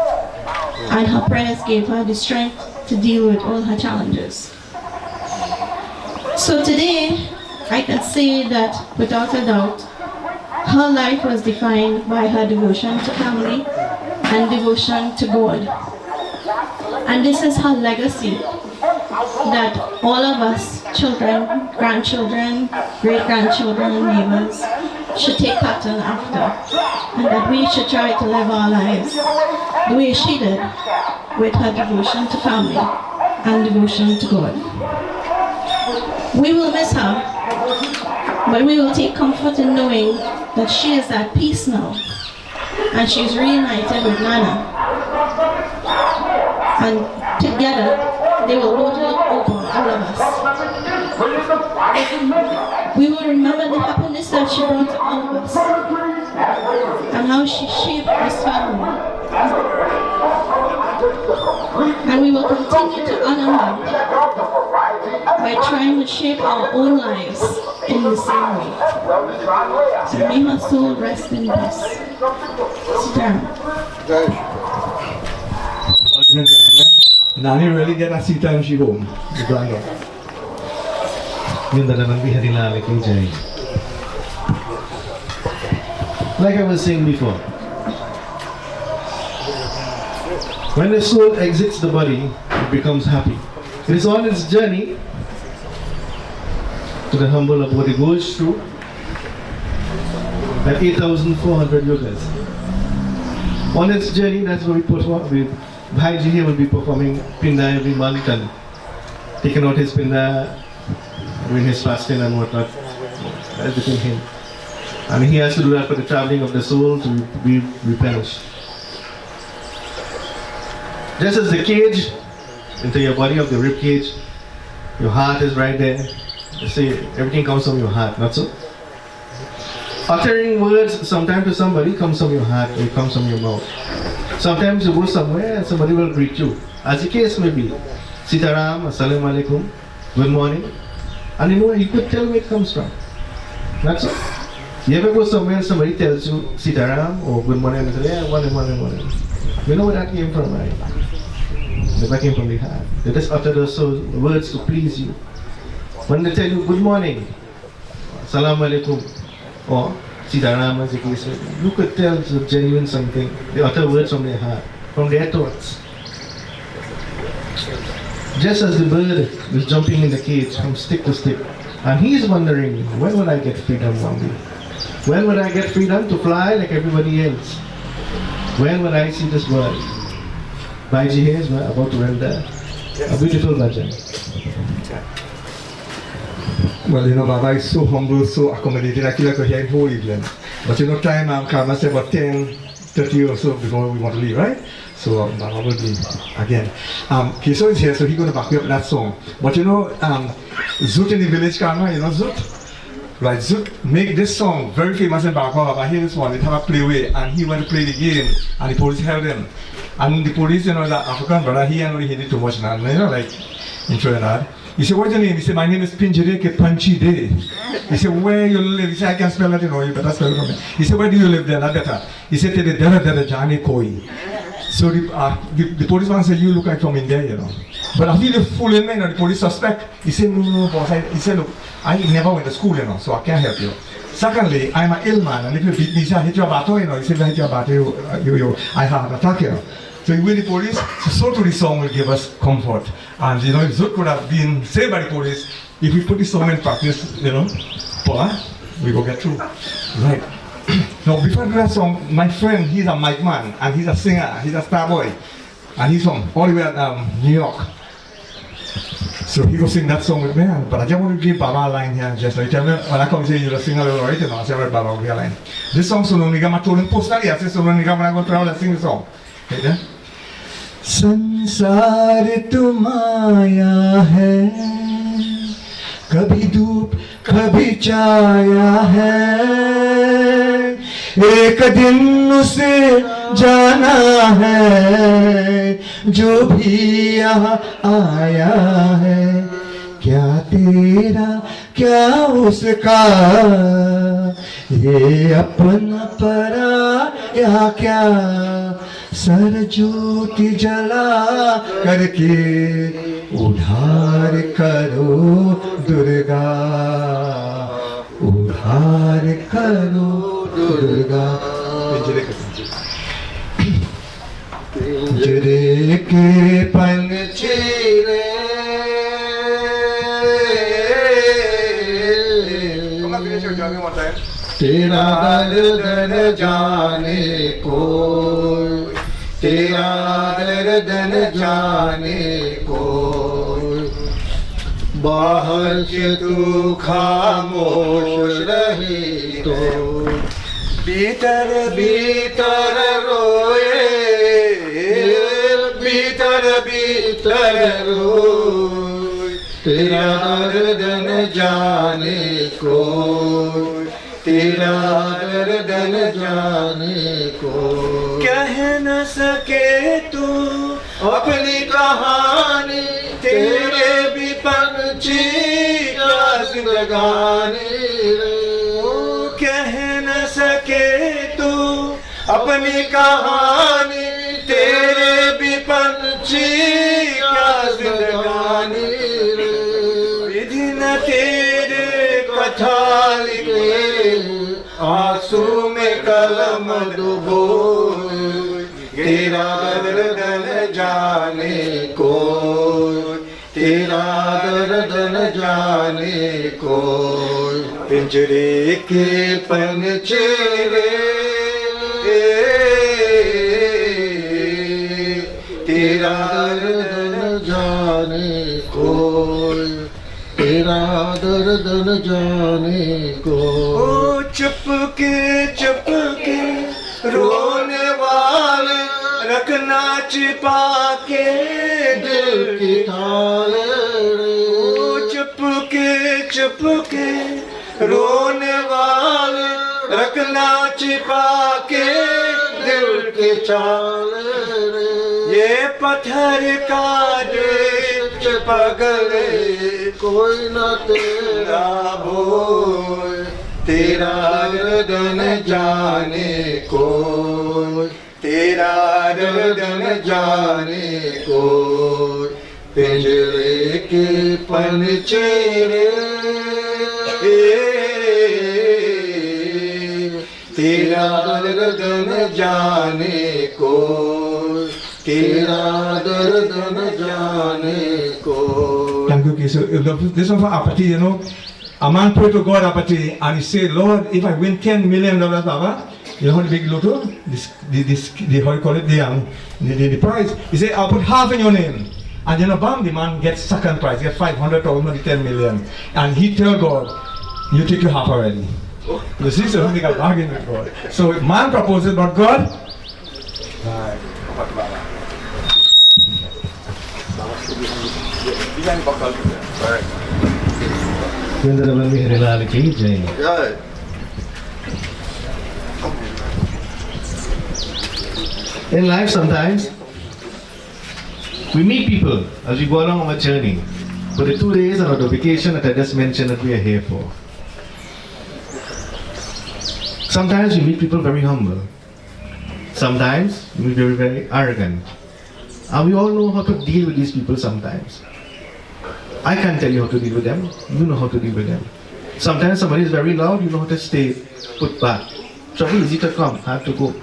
And her prayers gave her the strength to deal with all her challenges. So today, I can say that without a doubt, her life was defined by her devotion to family and devotion to God. And this is her legacy that all of us, children, grandchildren, great-grandchildren, and neighbors, should take pattern after. And that we should try to live our lives the way she did, with her devotion to family and devotion to God. We will miss her, but we will take comfort in knowing that she is at peace now, and she's reunited with Nana. And together, they will both look over all of us. We will remember the happiness that she brought to all of us, and how she shaped this family. And we will continue to honor her by trying to shape our own lives in the same way. So may her soul rest in peace. Sit down. Nani really get a seat and she home. The granddaughter. Like I was saying before, when the soul exits the body, it becomes happy. It is on its journey to the humble abode. It goes through at 8,400 yogas. On its journey, that's what we perform. Bhaiji here will be performing Pinda every month and taking out his Pinda, doing his fasting and whatnot. That's between him. And he has to do that for the traveling of the soul to be replenished. Just as the cage into your body of the rib cage, your heart is right there. You see, everything comes from your heart, not so? Uttering words sometimes to somebody comes from your heart, or it comes from your mouth. Sometimes you go somewhere and somebody will greet you. As the case may be, Sitaram, Assalamu alaikum, good morning. And you could tell where it comes from. That's all. You ever go somewhere and somebody tells you Sitaram or good morning, and you say, yeah, morning. You know where that came from, right? That came from the heart. They just utter those words to please you. When they tell you good morning, Assalamu alaikum, or Sitaram, as the case may be, you could tell it's a genuine something. They utter words from their heart, from their thoughts. Just as the bird is jumping in the cage from stick to stick, and he is wondering, when will I get freedom one day? When will I get freedom to fly like everybody else? When will I see this world? Bhaiji here is about to render a beautiful bhajan. Well, Baba is so humble, so accommodating. I feel like we're here in whole evening. But time Karma said about 10:30 or so before we want to leave, right? So Baba will be again. Kiso is here, so he's going to back me up that song. But Zut in the village, Karma, Zut? Right, Zut make this song very famous in Bangkok. I hear this one, they have a playway, and he went to play the game, and the police held him. And the police, the African brother, he ain't really hit it too much now, like in Trinidad. He said, what's your name? He said, my name is Pinjere Punchy Day. He said, where you live? He said, I can spell that, you better spell it for me. He said, where do you live there? Not better. He said, the Dara Jani Koi. So the policeman said, you look like from India, But I feel the fool in me, the police suspect. He said, no, boss. He said, look, I never went to school, so I can't help you. Secondly, I'm an ill man, and if you beat me, I hit your battle, he said, if I hit your battle, I have an attack, So when the police, so to the song will give us comfort. And if Zut could have been saved by the police, if we put the song in practice, we go get through. Right. Now, before I do that song, my friend, he's a mic man, and he's a singer, he's a star boy, and he's from all the way at New York. So he will sing that song with me, but I just want to give Baba a line here. Just like, when I come here, you'll sing a little, right? I say, Baba will give a line. This song, I told him personally, I said, when I go to travel, I sing the song. Okay? संसार तुम्हारा है, कभी धूप कभी छाया है, एक दिन उसे जाना है जो भी यहाँ आया है, क्या तेरा क्या उसका, ये अपना परा क्या क्या सरजोति जला करके उधार करो दुर्गा, उधार करो दुर्गा। पिंजरे के पंछी तेरा दर्द न जाने कोई, तेरा दर्द न जाने कोई, बाहर से तू खामोश रही तो भीतर भीतर रोए, भीतर भीतर रोए, तेरा दर्द न जाने कोई, तेरा दर्द न जाने को। कह न सके तू अपनी कहानी, तेरे भी पंछी क्या जिंदगानी रे। कह न सके तू अपनी कहानी, तेरे भी पंछी क्या जिंदगानी रे। विधि न तेरे कथा लिखे, आंसू में कलम डुबो, तेरा दर्द न जाने को, तेरा दर्द न जाने को। पिंजरे के पंछी तेरा दर्द न जाने को, तेरा दर्द न जाने को। चुपके चुपके रोने वाले रखना छिपा के दिल की थाले। चुपके चुपके रोने वाले रखना छिपा के दिल के चाले। ये पत्थर का देश पगले कोई न तेरा भोल, तेरा दर्द न जाने को, तेरा दर्द न जाने को। पिंजरे के पंछी तेरा दर्द न जाने को, तेरा दर्द न जाने को। Thank you. So this one for apathy, you know. A man prayed to God apathy and he said, Lord, if I win $10 million, Baba, you know how the big lotto, how you call it, the prize. He said, I'll put half in your name. And you know, bam, the man gets second prize, get 500,000 or 10 million. And he tell God, you take your half already. You see, so he got a bargain with God. So man proposes, but God, in life sometimes we meet people as we go along on a journey for the 2 days and the vacation that I just mentioned that we are here for. Sometimes we meet people very humble. Sometimes we meet very, very arrogant. And we all know how to deal with these people sometimes. I can't tell you how to deal with them, you know how to deal with them. Sometimes somebody is very loud, you know how to stay put back. Trouble easy to come, hard to go.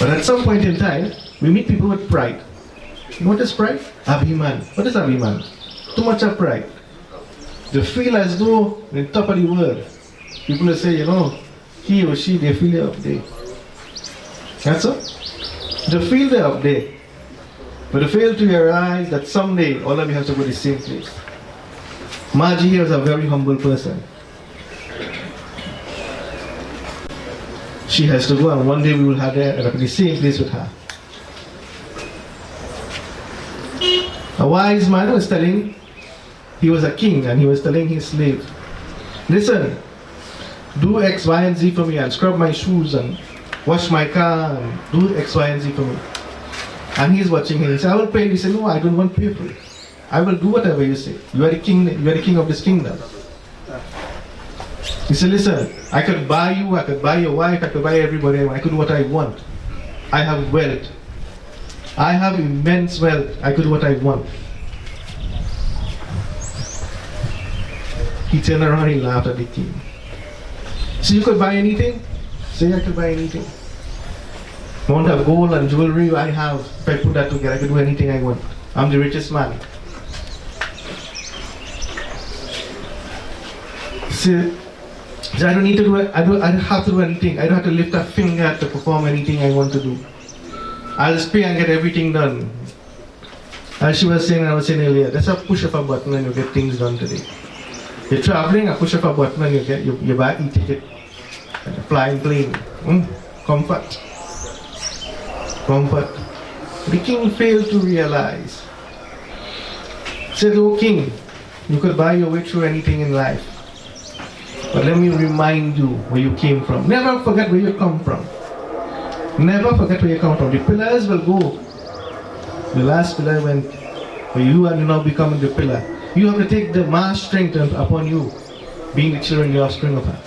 But at some point in time, we meet people with pride. You know what is pride? Abhiman. What is Abhiman? Too much of pride. They feel as though they're top of the world. People will say, you know, he or she, they feel they're up there. That's all. They feel they're up there. But they fail to realize that someday all of you have to go to the same place. Margie here is a very humble person. She has to go, and one day we will have her at the same place with her. A wise man was telling, he was a king, and he was telling his slave, listen, do X, Y, and Z for me, and scrub my shoes, and wash my car, and do X, Y, and Z for me. And he's watching him. He said, I will pay you. He said, no, I don't want to pay for it. I will do whatever you say. You are the king of this kingdom. He said, listen, I could buy you, I could buy your wife, I could buy everybody, I could do what I want. I have wealth. I have immense wealth. I could do what I want. He turned around and he laughed at the king. So you could buy anything? Say I could buy anything. Amount of gold and jewelry I have, if I put that together, I could do anything I want. I'm the richest man. See, I don't need to do it. I don't have to do anything. I don't have to lift a finger to perform anything I want to do. I'll just pay and get everything done. As she was saying, I was saying earlier, that's a push of a button and you get things done today. You're traveling, a push of a button and you get your buy e-ticket, and a flying plane. Comfort. Comfort. The king failed to realize. Said, oh king, you could buy your way through anything in life. But let me remind you where you came from. Never forget where you come from. Never forget where you come from. The pillars will go. The last pillar went where you are now becoming the pillar. You have to take the mass strength upon you, being the children, the offspring of her.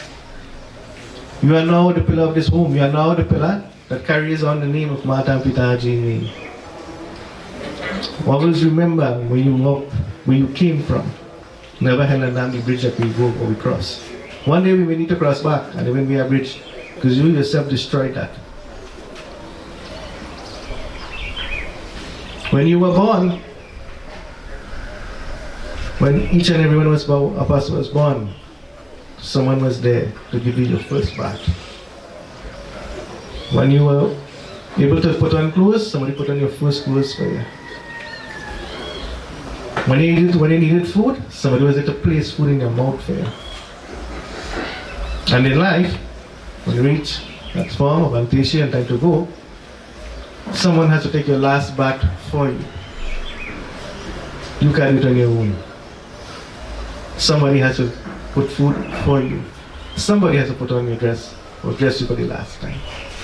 You are now the pillar of this home. You are now the pillar that carries on the name of Mata and Pitaji. Always remember where you walk, where you came from. Never hand down the bridge that we go or we cross. One day we may need to cross back, and when we are bridge, because you yourself destroyed that. When you were born, when each and every one of us was born, someone was there to give you your first bath. When you were able to put on clothes, somebody put on your first clothes for you. When you needed food, somebody was there to place food in your mouth for you. And in life, when you reach that form of Antasia and time to go, someone has to take your last bath for you. You can't do it on your own. Somebody has to put food for you. Somebody has to put on your dress or dress you for the last time.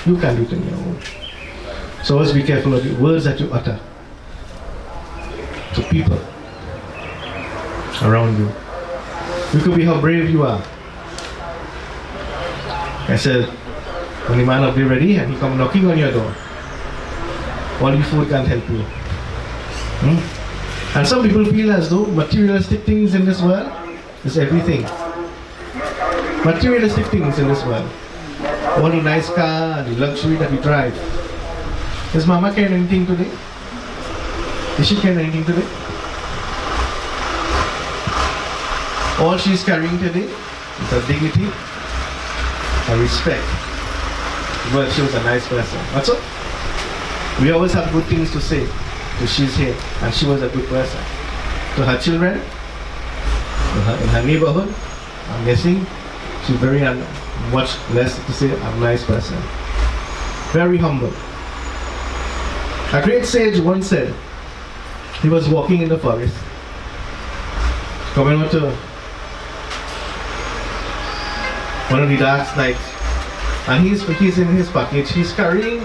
You can't do it on your own. So always be careful of the words that you utter to people around you. You could be how brave you are. I said, when the man will be ready and he come knocking on your door, all the food can't help you. And some people feel as though materialistic things in this world is everything. Materialistic things in this world. All the nice car, the luxury that we drive. Is Mama carrying anything today? Is she carrying anything today? All she's carrying today is her dignity, her respect. Well, she was a nice person. That's all. We always have good things to say because she's here and she was a good person. To her children, in her neighborhood, I'm guessing she's very much less to say a nice person. Very humble. A great sage once said, he was walking in the forest, coming out to one of the dark nights, and he's in his package, he's carrying,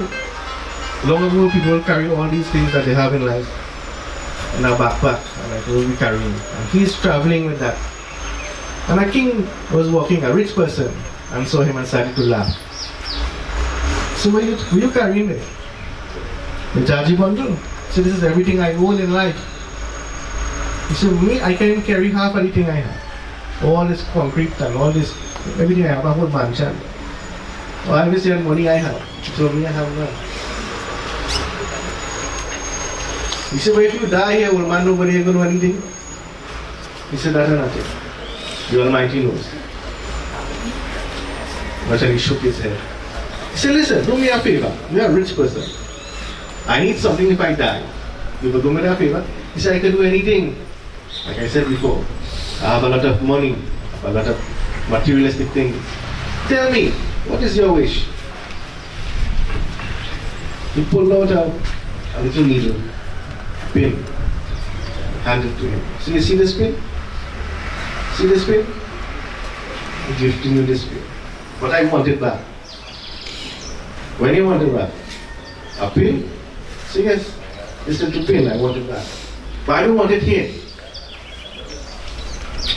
long ago people will carry all these things that they have in life in a backpack, and like will be carrying, and he's traveling with that. And a king was walking, a rich person, and saw him and started to laugh. So what are you carrying there? The Jaji bundle. So this is everything I own in life. He said, me, I can carry half everything I have. All this concrete and all this, everything I have, a whole mansion. All this money I have. So me, I have none. He said, but if you die here, old man, nobody ain't going to do anything. He said, that's nothing. The Almighty knows. But then he shook his head. He said, listen, do me a favor. You're a rich person. I need something if I die. You will do me a favor. He said, I can do anything. Like I said before, I have a lot of money, a lot of materialistic things. Tell me, what is your wish? He pulled out a little needle, pin, handed to him. So you see this pin? See this pin? I'm gifting you this pin. But I want it back. When you want it back? A pin? So yes, this little pin, I want it back. But I don't want it here.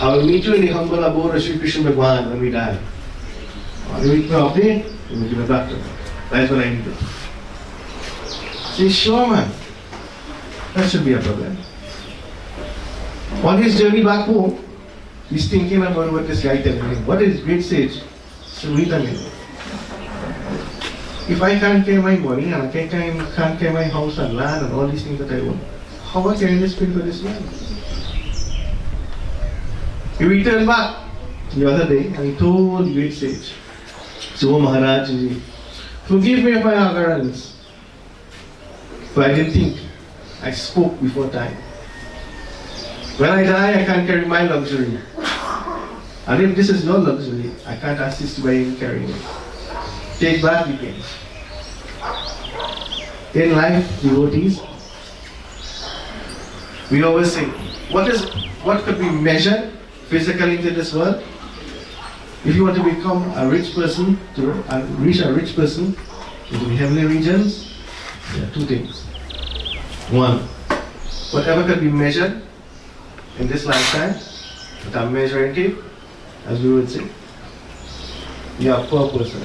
I will meet you in the humble abode of Sri Krishna Bhagwan when we die. Or you meet me up there, you meet me back to me. That's what I need to do. Say, sure man. That should be a problem. On his journey back home, he's thinking about what this guy telling him. What is great sage? So wait a minute. If I can't carry my money and I can't carry my house and land and all these things that I own, how am I carrying this spirit for this land? He returned back the other day and he told the great sage, so Maharaj, forgive me for my ignorance, but I didn't think. I spoke before time. When I die, I can't carry my luxury. And if this is your luxury, I can't assist you by carrying it. Take back the pain. In life, devotees, we always say, what could be measured physically into this world? If you want to become a rich person, to reach a rich person into the heavenly regions, there are two things. One, whatever could be measured in this lifetime, without measuring it, as we would say, you are a poor person.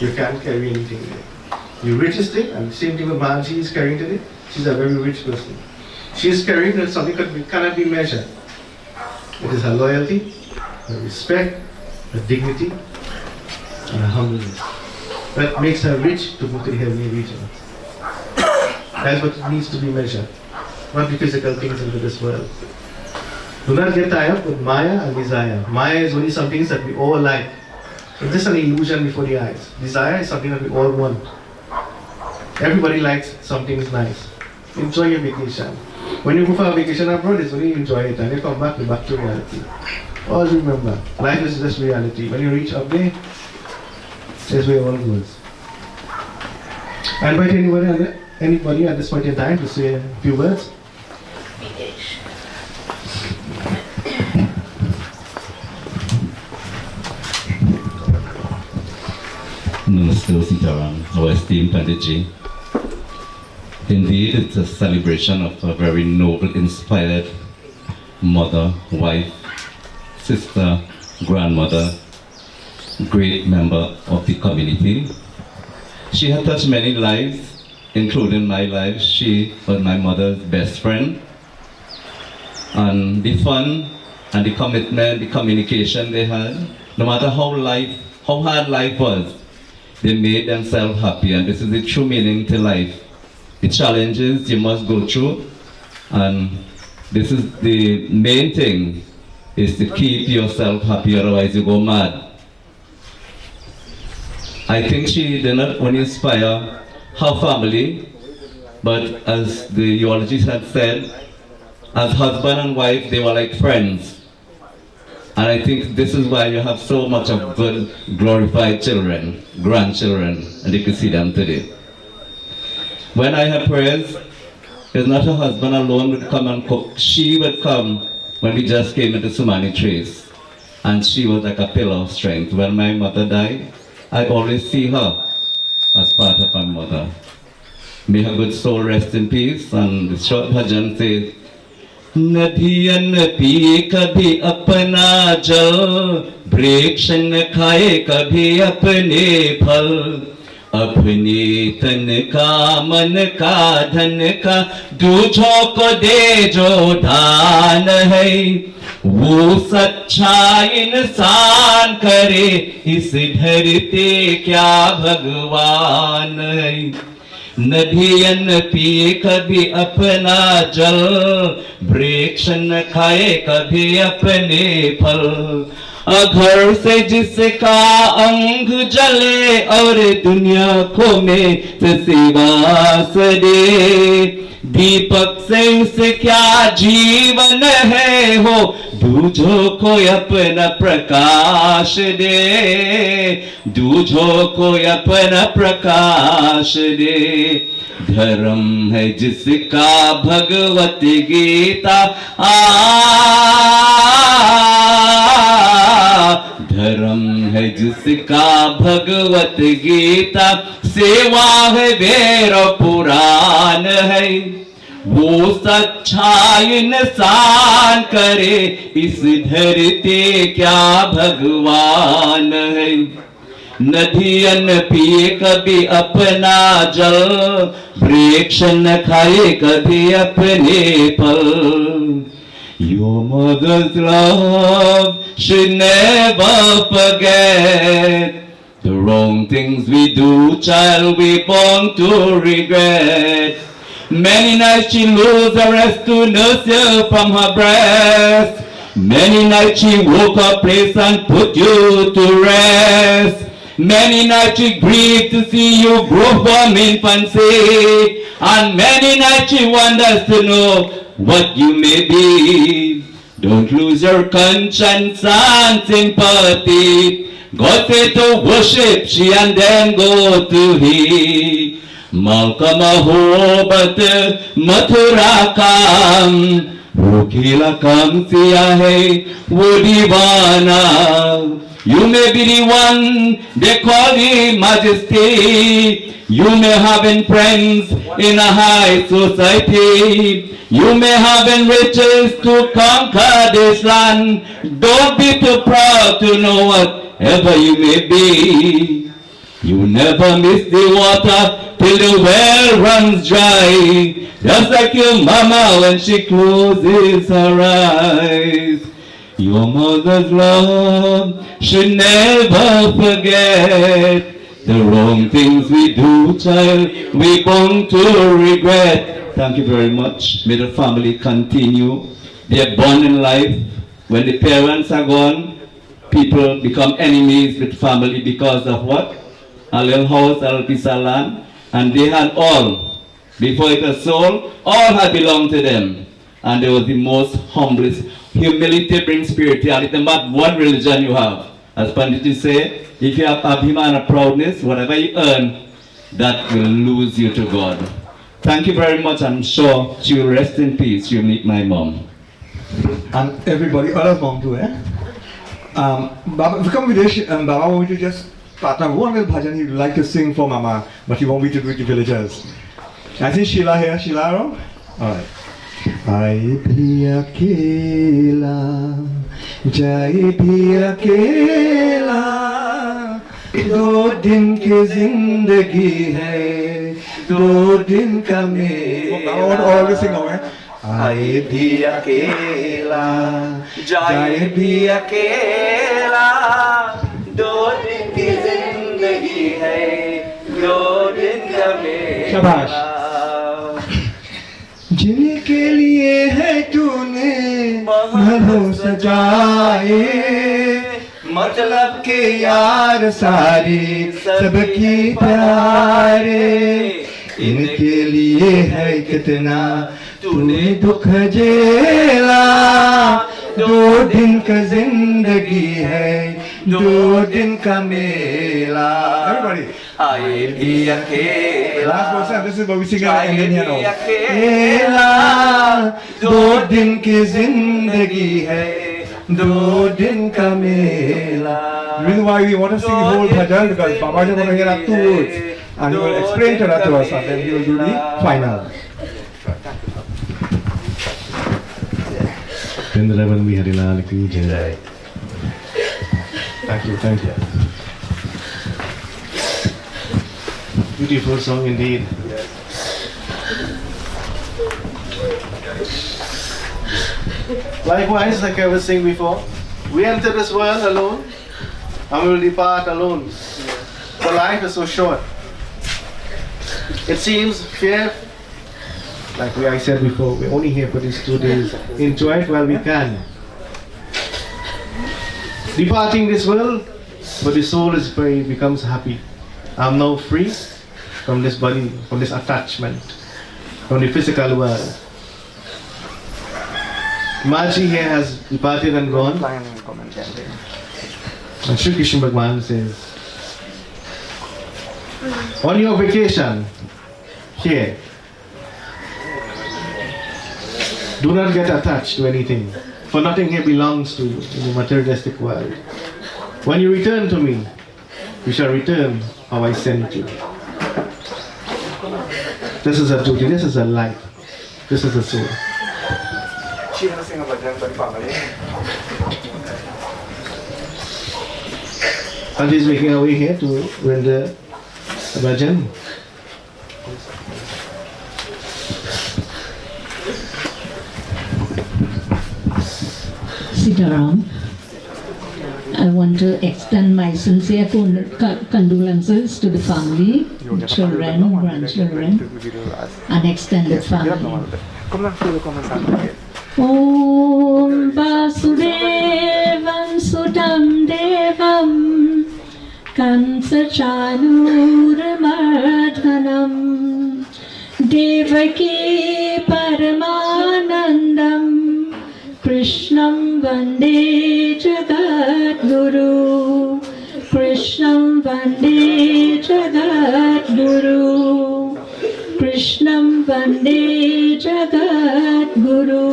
You can't carry anything there. The richest thing, and the same thing with Maharaj is carrying today, she's a very rich person. She is carrying something that cannot be measured. It is her loyalty, her respect, her dignity, and her humbleness. That makes her rich to go to the heavenly region. That's what needs to be measured, not the physical things into this world. Do not get tied up with Maya and desire. Maya is only some things that we all like. It's just an illusion before the eyes. Desire is something that we all want. Everybody likes something nice. Enjoy your vacation. When you go for a vacation abroad, it's when you enjoy it, and you come back, you're back to reality. Always remember, life is just reality. When you reach up there, that's where it all goes. I invite anybody at this point in time to say a few words. Namaste Sitaram, our esteemed Panditji. Indeed, it's a celebration of a very noble, inspired mother, wife, sister, grandmother, great member of the community. She had touched many lives, including my life. She was my mother's best friend. And the fun and the commitment, the communication they had, no matter how hard life was, they made themselves happy, and this is the true meaning to life. The challenges you must go through, and this is the main thing, is to keep yourself happy, otherwise you go mad. I think she did not only inspire her family, but as the Eulogy had said, as husband and wife, they were like friends. And I think this is why you have so much of good, glorified children, grandchildren, and you can see them today. When I had prayers, it's not her husband alone would come and cook. She would come when we just came into Sumani Trace. And she was like a pillar of strength. When my mother died, I always see her as part of my mother. May her good soul rest in peace. And the short bhajan says, नदियन पिए कभी अपना जल, वृक्ष न खाए कभी अपने फल, अपने तन का मन का धन का दूसरों को दे जो दान है, वो सच्चा इंसान करे इस धरती क्या भगवान है। नदियन पिए कभी अपना जल, वृक्ष न खाए कभी अपने फल, घर से जिसका अंग जले और दुनिया को में सिवास दे, दीपक से उसे क्या जीवन है हो, दूजों को अपना प्रकाश दे, दूजों को अपना प्रकाश दे। धर्म है जिसका भगवत गीता धर्म है जिसका भगवत गीता, सेवा है वेद पुराण है, वो सच्चा इंसान करे इस धरती क्या भगवान है। नदियन पिए कभी अपना जल, वृक्ष न खाए कभी अपने फल। Your mother's love should never forget. The wrong things we do, child, we born to regret. Many nights she lose her rest to nurse you from her breast. Many nights she woke up, place and put you to rest. Many nights she grieved to see you grow from infancy. And many nights she wonders to know what you may be. Don't lose your conscience and sympathy. God said to worship she and then go to he. Malcolm Ahobat Mathura kam, Rukila kam siya hai wo divana. You may be the one they call the majesty. You may have been friends in a high society. You may have been riches to conquer this land. Don't be too proud to know whatever you may be. You never miss the water till the well runs dry. Just like your mama when she closes her eyes. Your mother's love should never forget. The wrong things we do, child, we born to regret. Thank you very much. May the family continue their bond in life. When the parents are gone, people become enemies with family because of what? A little house, a little piece of land. And they had all, before it was sold, all had belonged to them. And they was the most humblest. Humility brings spirituality, no matter what religion you have. As Panditi say, if you have abhiman and proudness, whatever you earn, that will lose you to God. Thank you very much. I'm sure she will rest in peace. She'll meet my mom. And everybody, other mom too, eh? Baba, come with this. Baba, want me to just partner one little bhajan he'd like to sing for Mama, but he want me to do it to villagers. I think Sheila here. Sheila around? Alright. I bhi akela, jai bhi akela, do din ki zindagi hai, do din ka mera. All the sing away. I bhi akela, jai bhi akela, do din ki zindagi hai, do din ka mera. Shabash. जिनके लिए है तूने महलों सजाए, मतलब के यार सारे सबकी प्यारे, इनके लिए है कितना तूने दुख झेला, दो दिन का जिंदगी है, दो दिन का मेला. Everybody. आए भी अकेला. Last verse, this is what we sing in India now. अकेला, दो दिन की जिंदगी है, दो दिन का मेला. The reason why we want to sing the whole bhajan because Baba just want to hear our 2 words and he will explain to that to us and then he will do the final. Vrindavan Bihari Lal ki jai. Thank you, thank you. Beautiful song indeed. Likewise, like I was saying before, we enter this world alone and we will depart alone. For life is so short. It seems fair. Like I said before, we're only here for these 2 days. Enjoy it while we can. Departing this world, but the soul is free, becomes happy. I'm now free from this body, from this attachment, from the physical world. Maji here has departed and gone. And Shri Krishna Bhagwan says, on your vacation here, do not get attached to anything, for nothing here belongs to you in the materialistic world. When you return to me, you shall return how I sent you. This is a duty, this is a life. This is the soul. Auntie is making her way here to win the bhajan. Sitaram, I want to extend my sincere condolences to the family, children, grandchildren, and extended family. Om Vasudevam Sutam Devam Kansachanurmardhanam Devaki Paramanandam Krishnam Vande Jagadguru Krishnam Vande Jagadguru Krishnam Vande Jagadguru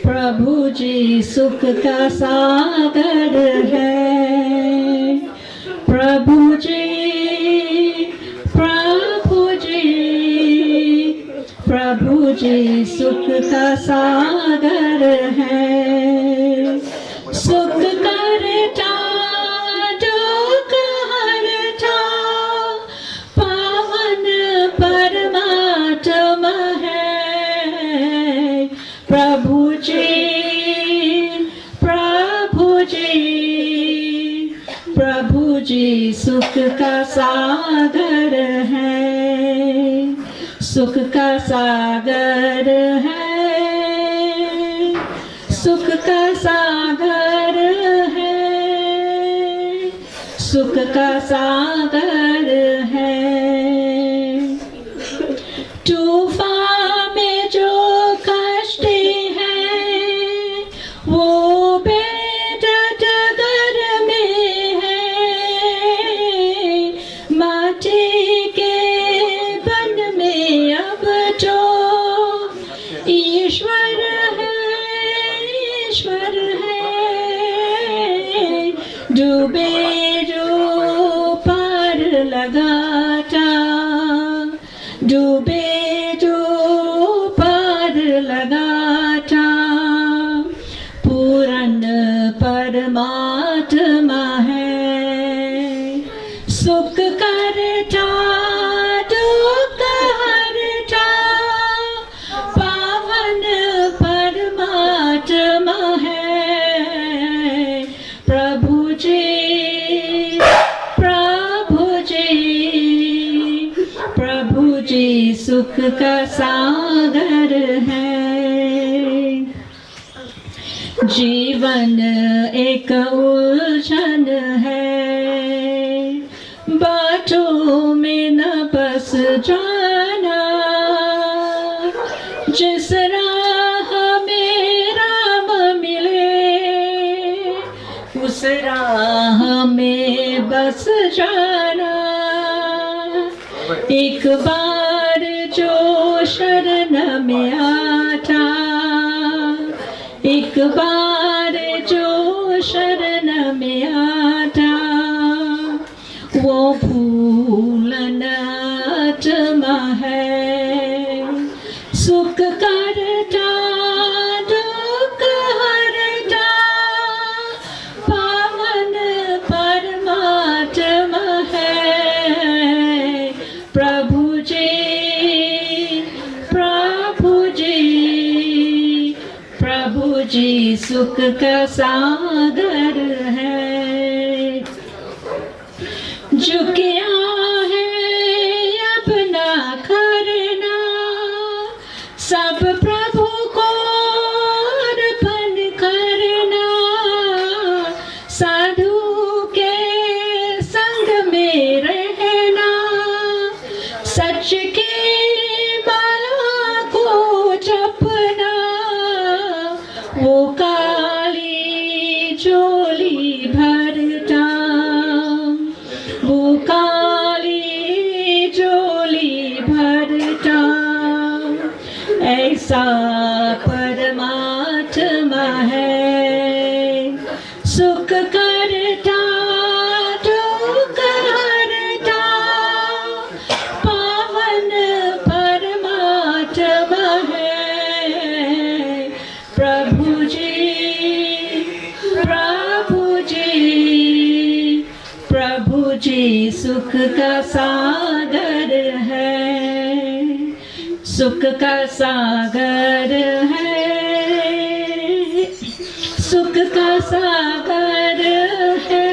प्रभु जी सुख का सागर है प्रभु जी सुख का सागर है सुख करता दुख हरता पावन परमात्मा है प्रभु जी सुख का सागर है सुख का सागर है सुख का सागर है सुख का सागर है तूफान में जो कष्ट है वो बेदर्द घर में है माटी के बन में अब तो ईश्वर है डूबे जो पार लगाता डूबे जो पार लगाता पूर्ण परमात्मा है सुख करता दुख हरता पावन परमात्मा है प्रभु जी सुख का सागर है जीवन एक उलझन है बातों में न बस जाना जिस राह में राम मिले उस राह में बस जाना एक बार जो शरण में आता एक बार जो शरण में आता वो भूलनात्मा है सुख करता दुख हरता पावन परमात्मा है प्रभु जी सुख का सागर है झुकिया है अपना करना सब प्रभु को अर्पण करना साधु के संग में रहना सच के माला को जपना वो काली झोली भरता वो काली झोली भरता ऐसा परमात्मा है सुख का सुख का सागर है, सुख का सागर है, सुख का सागर है,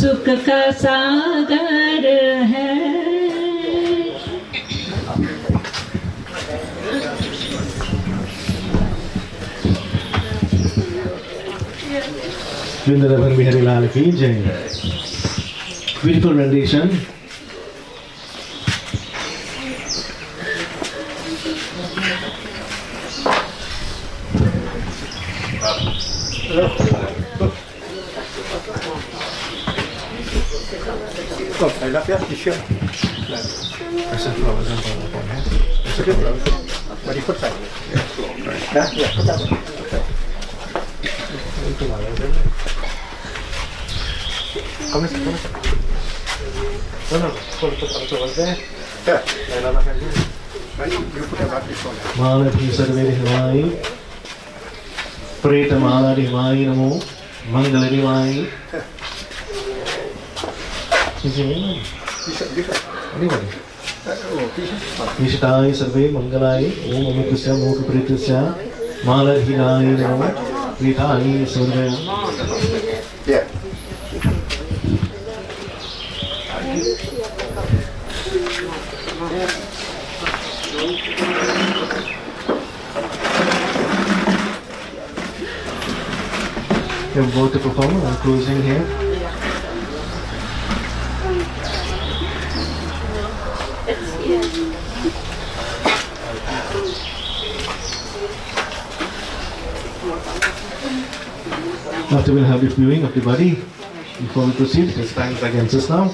सुख का सागर है। Vrindavan Bihari Lal ki jai. Beautiful rendition. I love your t-shirt. ऐसा flowers and flower pot है. ऐसा flowers. Body foot side. Come on. No. Put flowers there. Yeah. No. You put a body for that. Maladhi sarve himai. Preta maladhi himai namo. Mangala himai. Anybody? Nishtai sarve mangalai. Om amikusya mokha pritasya. Maladhi himai namo. Prithai sarve. Yeah. We have both to perform. I'm closing here. After we'll have the viewing of the body. Before we proceed, let's stand against us now.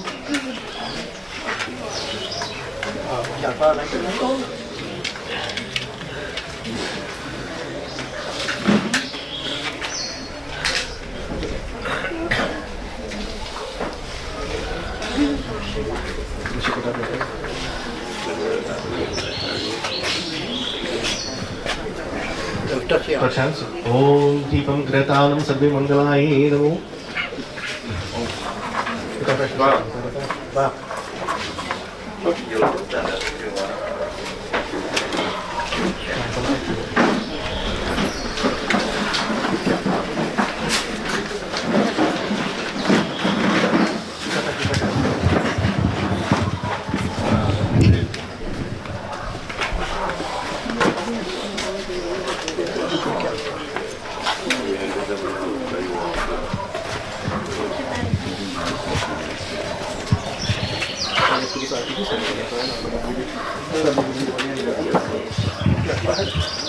Touch hands. Om Deepam Gratanam Sarve Mangalaye Namo.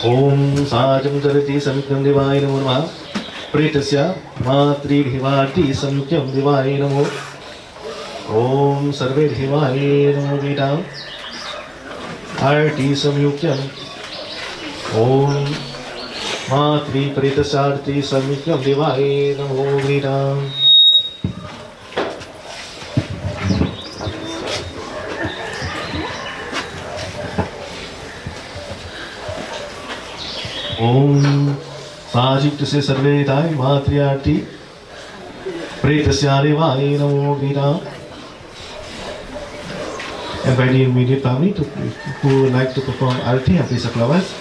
Om Sajam Jarati Samyuktam Devaya Namo Namaha. Pretasya Matri Dhivati Samyuktam Devaya Namo. Om Sarve Dhivaya Namo Vedam. Arti Samyuktam. Om Matri Pretasarti Samyuktam Devaya Namo Vedam. Om Sajikta se sarve dai matriarti Pretasya Devaya Namo Vedam. Invite the immediate family who would like to perform arti and place of flowers.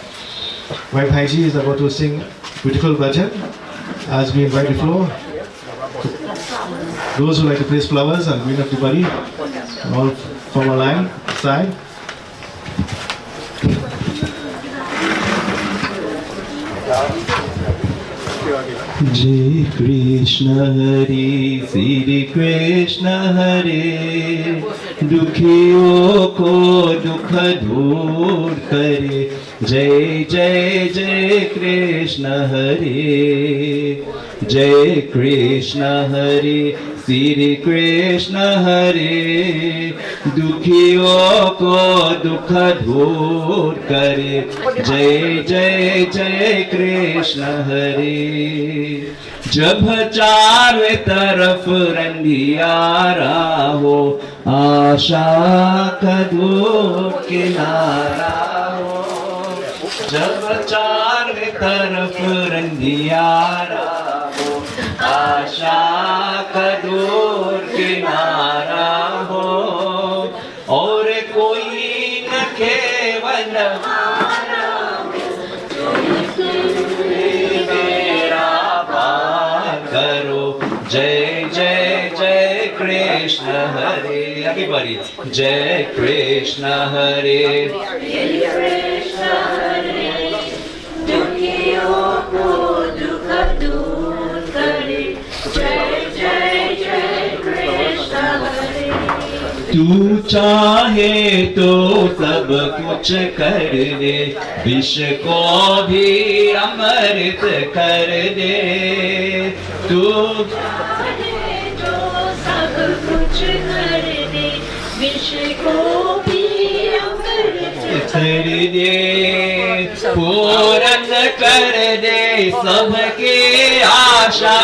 While Bhaiji is about to sing beautiful bhajan, as we invite the floor, those who like to place flowers and bring up the body, all from a line side. Jai Krishna Hare, Sri Krishna Hare, Dukhiyon ko dukha dur kare. Jai Jai Jai Krishna Hare, Jai Krishna Hare, Sri Krishna Hare, Dukhiyon ko dukha dur kare. Jai Jai Jai Krishna Hare. जब चारों तरफ रंधियारा हो, आशा का दूर किनारा हो। जब चारों तरफ रंधियारा हो, आशा का दूर किनारा केवल मेरा पार करो। जय जय जय कृष्ण हरे। आगे बढ़ी। जय कृष्ण हरे। दुखियों को दुख दूर करे। जय जय जय कृष्ण हरे। तू चाहे तो सब कुछ कर दे, विष को भी अमृत कर दे। तू चाहे तो सब कुछ कर दे, विष को भी अमृत कर दे, पूर्ण कर दे सबकी आशा,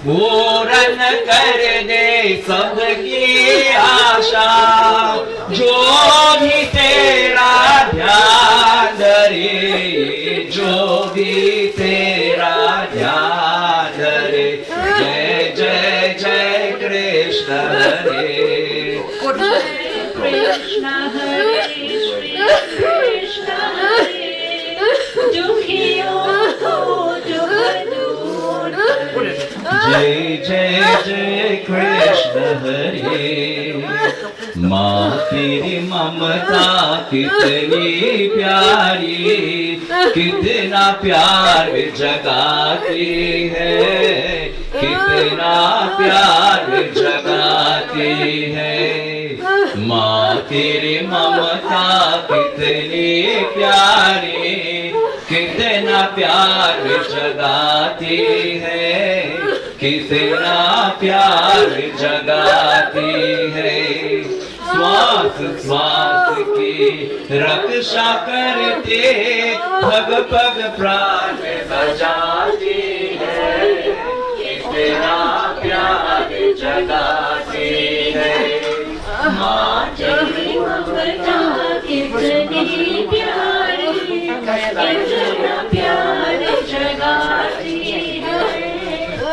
पूर्ण कर दे सबकी आशा। जो भी तेरा ध्यान धरे, जो भी तेरा ध्यान धरे। जय जय जय कृष्ण हरे। कृष्ण हरे कृष्ण हरे। दुखियों को दुख दूर करे। जय जय जय कृष्ण हरे। माँ तेरी ममता कितनी प्यारी, कितना प्यार जगाती है, कितना प्यार जगाती है। माँ तेरी ममता कितनी प्यारी, कितना प्यार जगाती है, कितना प्यार जगाती है। श्वास श्वास की रक्षा करते, पग पग प्राण बजाती है, कितना प्यार जगाती है। माँ तेरी ममता कितनी प्यारी, कितना प्यार जगाती है,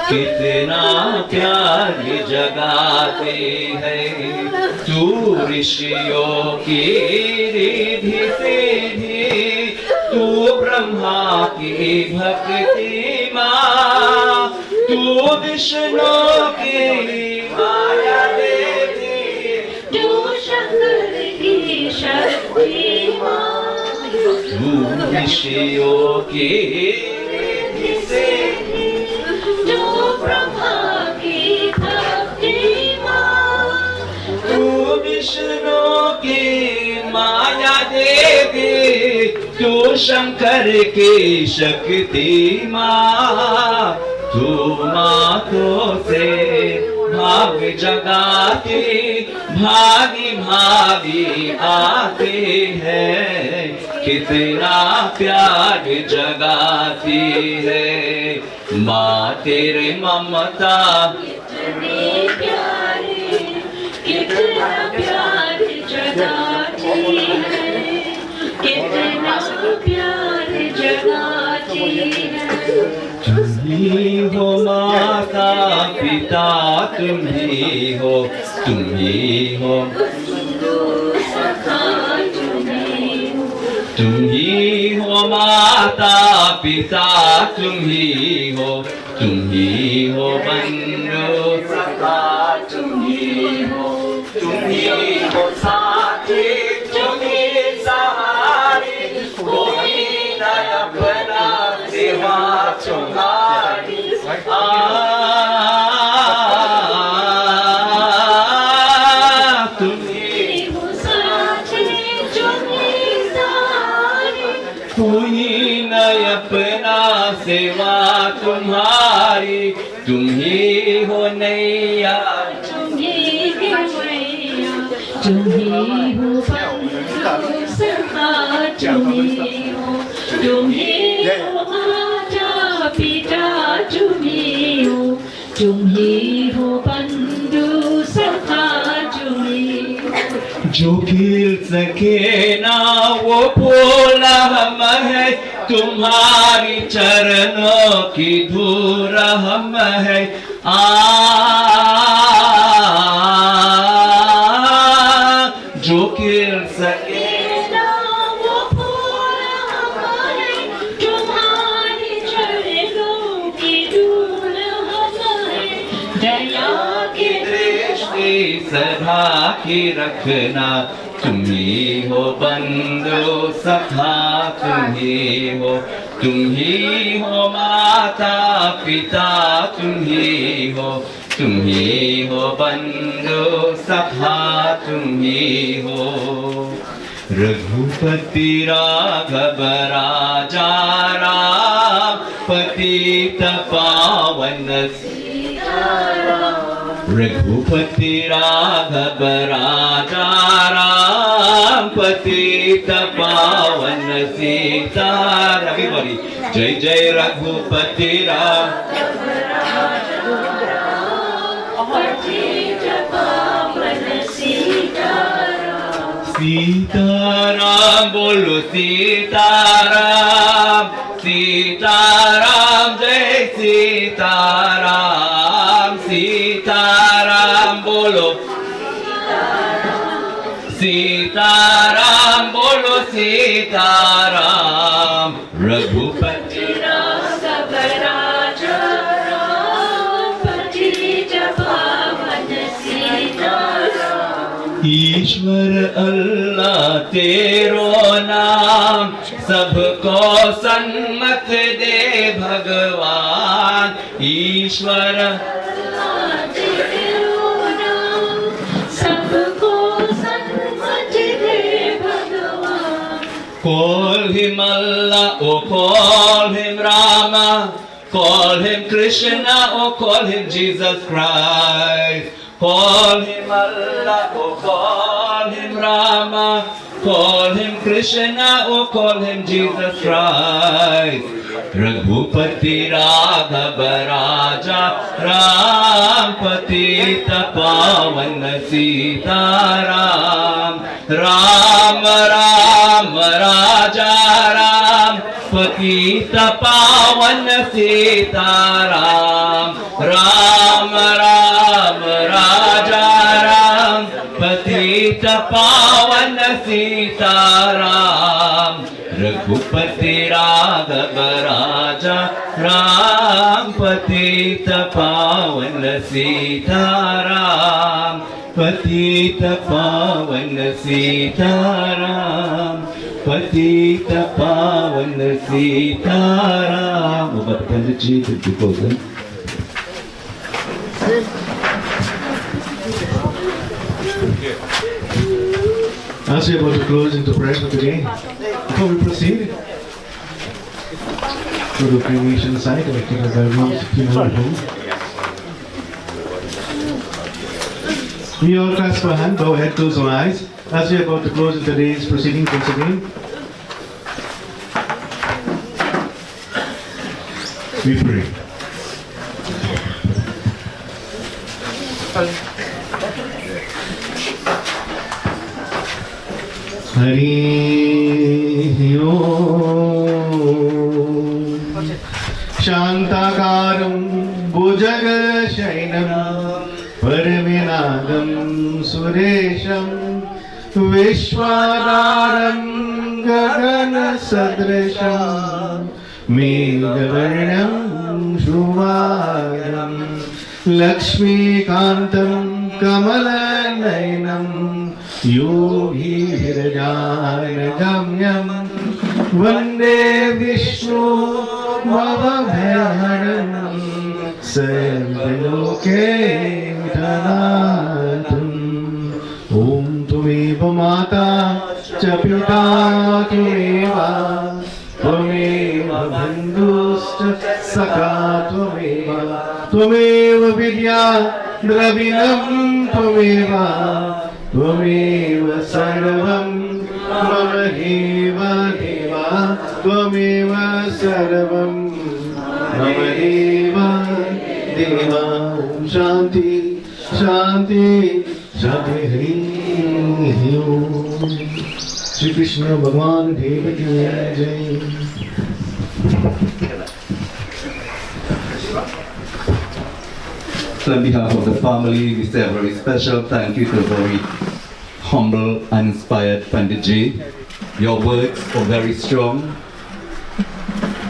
कितना प्यार जगाती है। तू ऋषियों की रिधि सीधी, तू ब्रह्मा की भक्ति माँ, तू विष्णु की माया देवी, तू शंकर की शक्ति माँ, तू ऋषियों की रिधि सीधी, तू ब्रह्मा की भक्ति माँ, तू विष्णु की माया देवी, तू शंकर की शक्ति माँ। तू माथों से भाग जगाती, भागी भागी आती है, कितना प्यार जगाती है। माँ तेरे ममता कितनी प्यारी, कितना प्यार जगाती है, कितना प्यार जगाती है। तुम्ही हो माता पिता, तुम्ही हो, तुम्ही हो सखा, तुम्ही हो, तुम्ही हो माता पिता, तुम्ही हो, तुम्ही हो बंधु सखा, तुम्ही हो, तुम्ही हो साथी, तुम्ही सहारी, कोई न अपना सेवा तुम्हारी। तुम्ही हो साथी, तुम्ही सहारी, कोई न अपना सेवा तुम्हारी। तुम्ही हो नैया, तुम्ही हो मैया, तुम्ही हो बंधु सखा, तुम्ही हो, तुम्ही हो माता पिता, तुम्ही हो, तुम्ही हो बंधु सखा, तुम्ही हो। जो खिल सके ना वो फूल हम है, तुम्हारी चरणों की धूल हम है। जो जो खिल सके वो फूल हमारे, तुम्हारे चरणों की धूल हमारे, दया की दृष्टि सदा की रखना, तुम ही हो बंधु सखा, तुम ही हो माता पिता, तुम ही हो बंधु सखा, तुम ही हो। रघुपति राघव राजा राम, पतित पावन रघुपति राघव राजा राम, पतित पावन सीताराम। Everybody, जय जय रघुपति राघव पतित पावन सीताराम। सीताराम बोलो सीताराम, सीताराम जय सीताराम, सीताराम बोलो सीताराम बोलो सीताराम। रघुपति राघव राजा राम, पतित पावन सीताराम। ईश्वर अल्लाह तेरो नाम, सबको सन्मत दे भगवान। ईश्वर तेरो नाम, सबको सन्मत दे भगवान। Call him Allah, oh call him Rama, call him Krishna, oh call him Jesus Christ. Call him Allah, oh call him Rama, call him Krishna, oh call him Jesus Christ. Raghupati Raghav Raja Ram, Patit Pavan Sitaram. Ram Ram Raja Ram, Patit Pavan Sitaram. Ram Ram Raja Ram, Patit Pavan Sitaram. Raghupati Raghav Raja Ram, Patit Pavan Sitaram. Patit Pavan Sitaram, Patit Pavan Sitaram. Over the Panditji, 50,000. As we are about to close into prayer for today, before we proceed to the cremation site, I think as I reach funeral home, we all clasp our hand, bow head, close our eyes. As we are about to close today's proceedings once again, we pray. Hari Om Shantakaram Bhujagashainam Paraminadam Suresham Vishwadaram Gagana Sadrisham Meghavarnam Shruvaram Lakshmi Kantam Kamalaнаinam Yogi Hirajanagam Vande Vishnu Bhavabhayanam Sarvaloke Dhanatam. Om Tumeva Mata Cha Pita Tumeva Tumeva Bandhusta Sakha Tumeva Vidya Dravinam Tumeva Tvameva sarvam mama deva deva, Tvameva sarvam mama deva deva. Om Shanti Shanti Shanti Hari Om. Shri Krishna Bhagwan Deva ki Jai. On behalf of the family, we say a very special thank you to a very humble and inspired Panditji. Your words are very strong.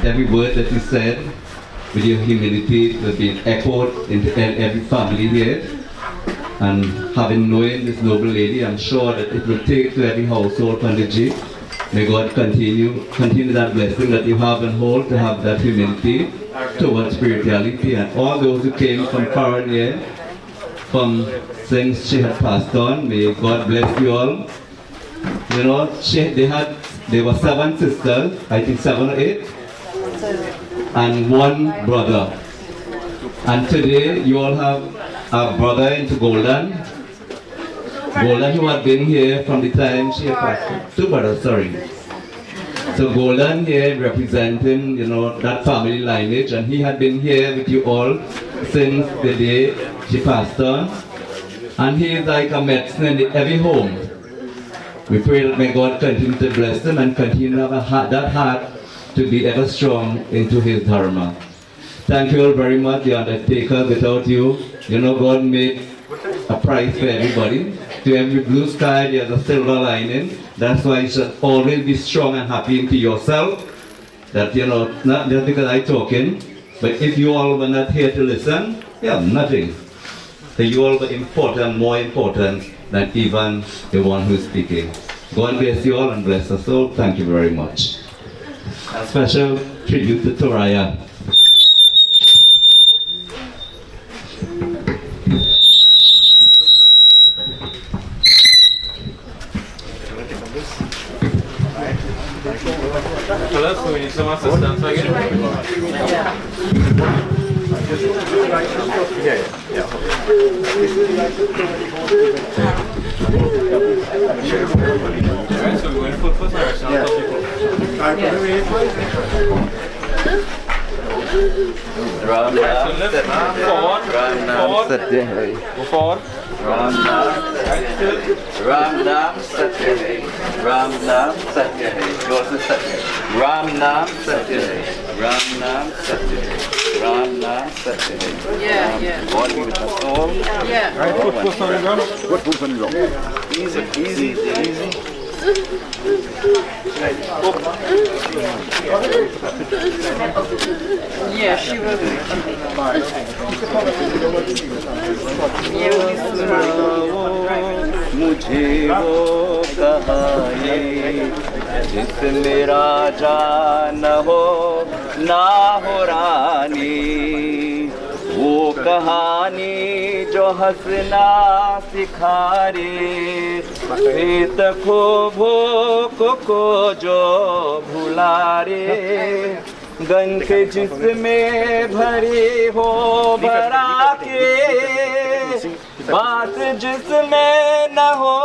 Every word that you said, with your humility, will be echoed into every family here. And having known this noble lady, I'm sure that it will take to every household, Panditji. May God continue that blessing that you have and hold, to have that humility towards spirituality. And all those who came from far and near, from things she had passed on, may God bless you all. You know, there were 7 sisters, I think 7 or 8, and 1 brother. And today you all have a brother into Golden, who had been here from the time she had passed on. 2 brothers, sorry. So Golden here representing, you know, that family lineage, and he had been here with you all since the day she passed on. And he is like a medicine in every home. We pray that may God continue to bless him and continue to have that heart to be ever strong into his dharma. Thank you all very much, the undertaker. Without you, you know, God made a price for everybody. To every blue sky, there's a silver lining. That's why you should always be strong and happy into yourself. That, you know, not just because I'm talking, but if you all were not here to listen, you have nothing. So you all were important, more important than even the one who's speaking. God bless you all and bless us all. Thank you very much. A special tribute to Toraya. So we need some assistance again. Alright, so we're going to put first forward. Ram Nam Satya Hai. Ram Nam Satya Hai. Yours is Satya. Ram Nam Satya Hai. Ram Nam Satya Hai. Ram Nam Satya Hai. Yeah. God be with us all. Yeah. Right, put push on the ground. Put push on the ground. Easy. Yeah, she will be. मुझे वो कहानी जिसमें राजा न हो ना हो रानी, वो कहानी जो हंसना सिखारे, प्रीत को भूख को जो भुला रे, गंख जिसमें भरी हो भरा के, बात जिसमें न हो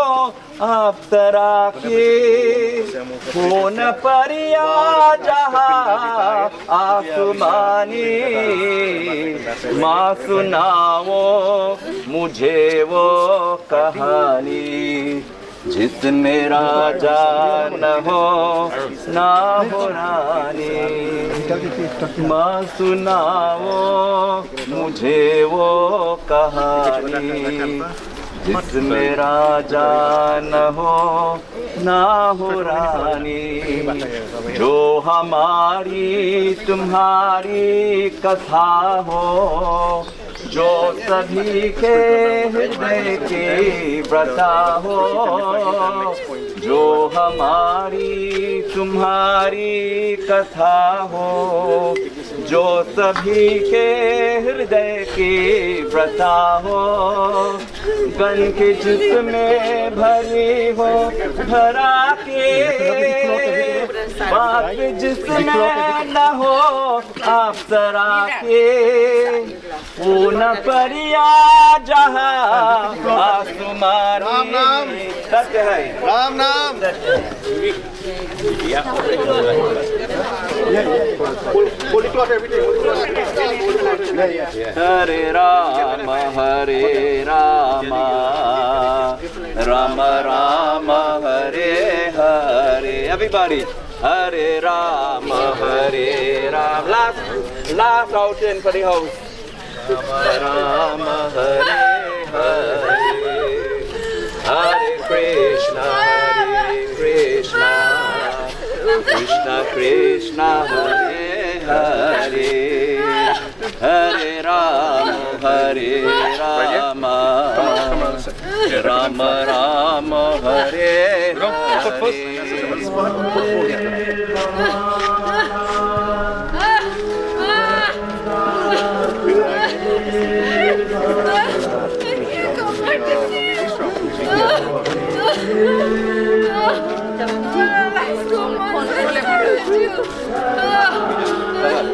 आप तरा के, हो न परिया जहाँ आसमानी, माँ सुनाओ मुझे वो कहानी, जिसमें राजा न हो ना हो रानी, माँ सुनाओ मुझे वो कहानी, जिसमें राजा न हो ना हो रानी, जो हमारी तुम्हारी कथा हो, जो सभी के हृदय की व्रता हो, जो हमारी तुम्हारी कथा हो, जो सभी के हृदय की व्रता हो, गन के जिसमें भरी हो भरा के, बात जिसमें न हो आप सरा के, वो न परिया जहाँ आसमान, राम नाम सत्य है, राम नाम हरे Ram Ram Ram Hare Hare, everybody, Hare Ram last out in for the house, Ram Hare Hare, Hare Krishna, Hare Krishna, Krishna Krishna, Hare Hare, Hare Rama, Hare Rama, Rama Rama, Hare Hare.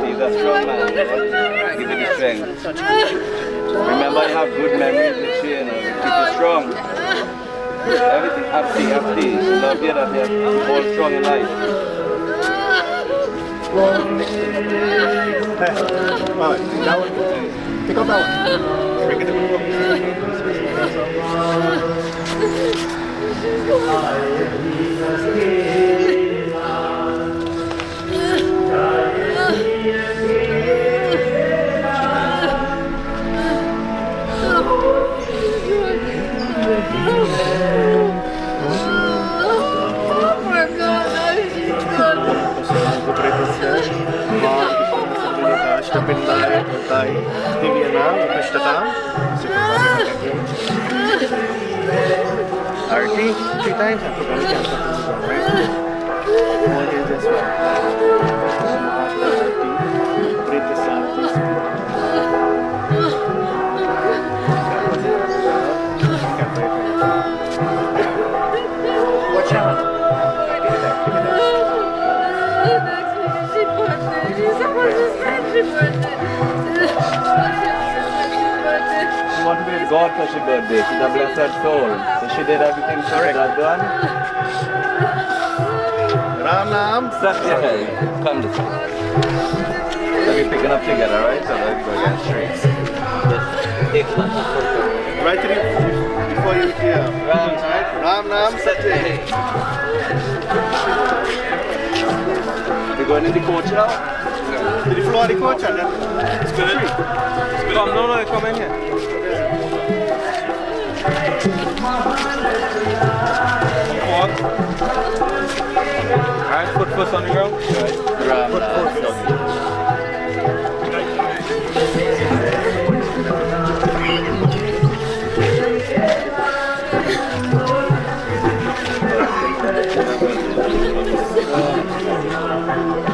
He's a strong man. Give you the strength. Remember, you have good memories with you, keep you strong. Everything happy. Love you that you're all strong in life. That one. Pick up that one. Bring it Arti, 3 times. What is this one? Watch out. She wanted to be with God for her birthday. She's a blessed soul. So she did everything correct. That's done. Ram Nam. Satya Hai. Come this way. So we're picking up together, right? So let's go again straight. Right to the, before you hear. Ram Nam Satya Hai. We're going in the coach now? To the floor of the coach and then Spirit. Come, no, come in here. Walk. Alright, foot first on the ground. Right. Foot first.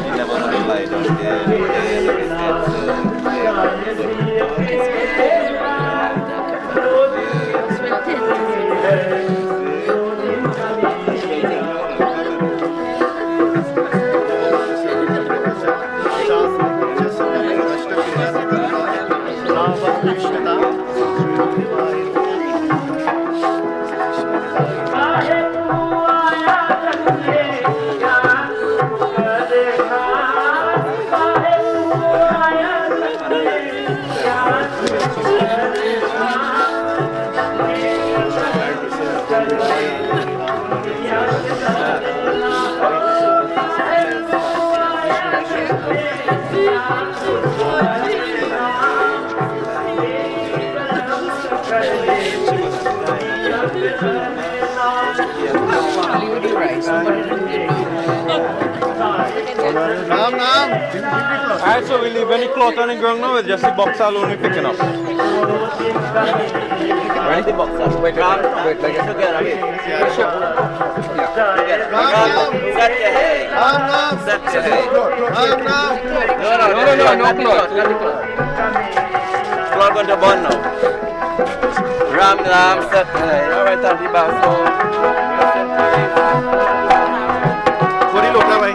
You never want to lie down there. Alright, so we leave any cloth on the ground now, it's just the box alone we're picking up. Right? The box alone. Wait, like it's together again. Yeah, sure. Yeah. Satya Hai. Satya Hai. No cloth. Cloth on the bun now. Ram Ram Satya Hai. Alright, on the back, so. what do you look that way?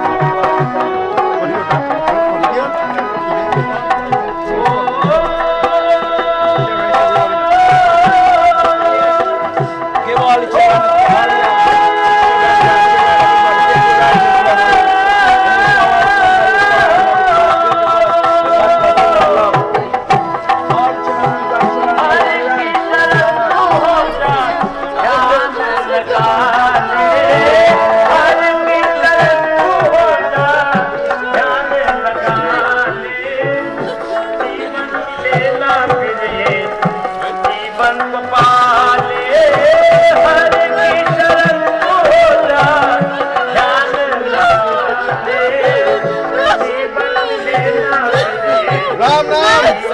God.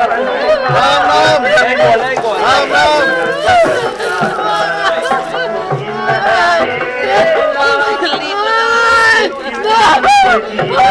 Leave it alone.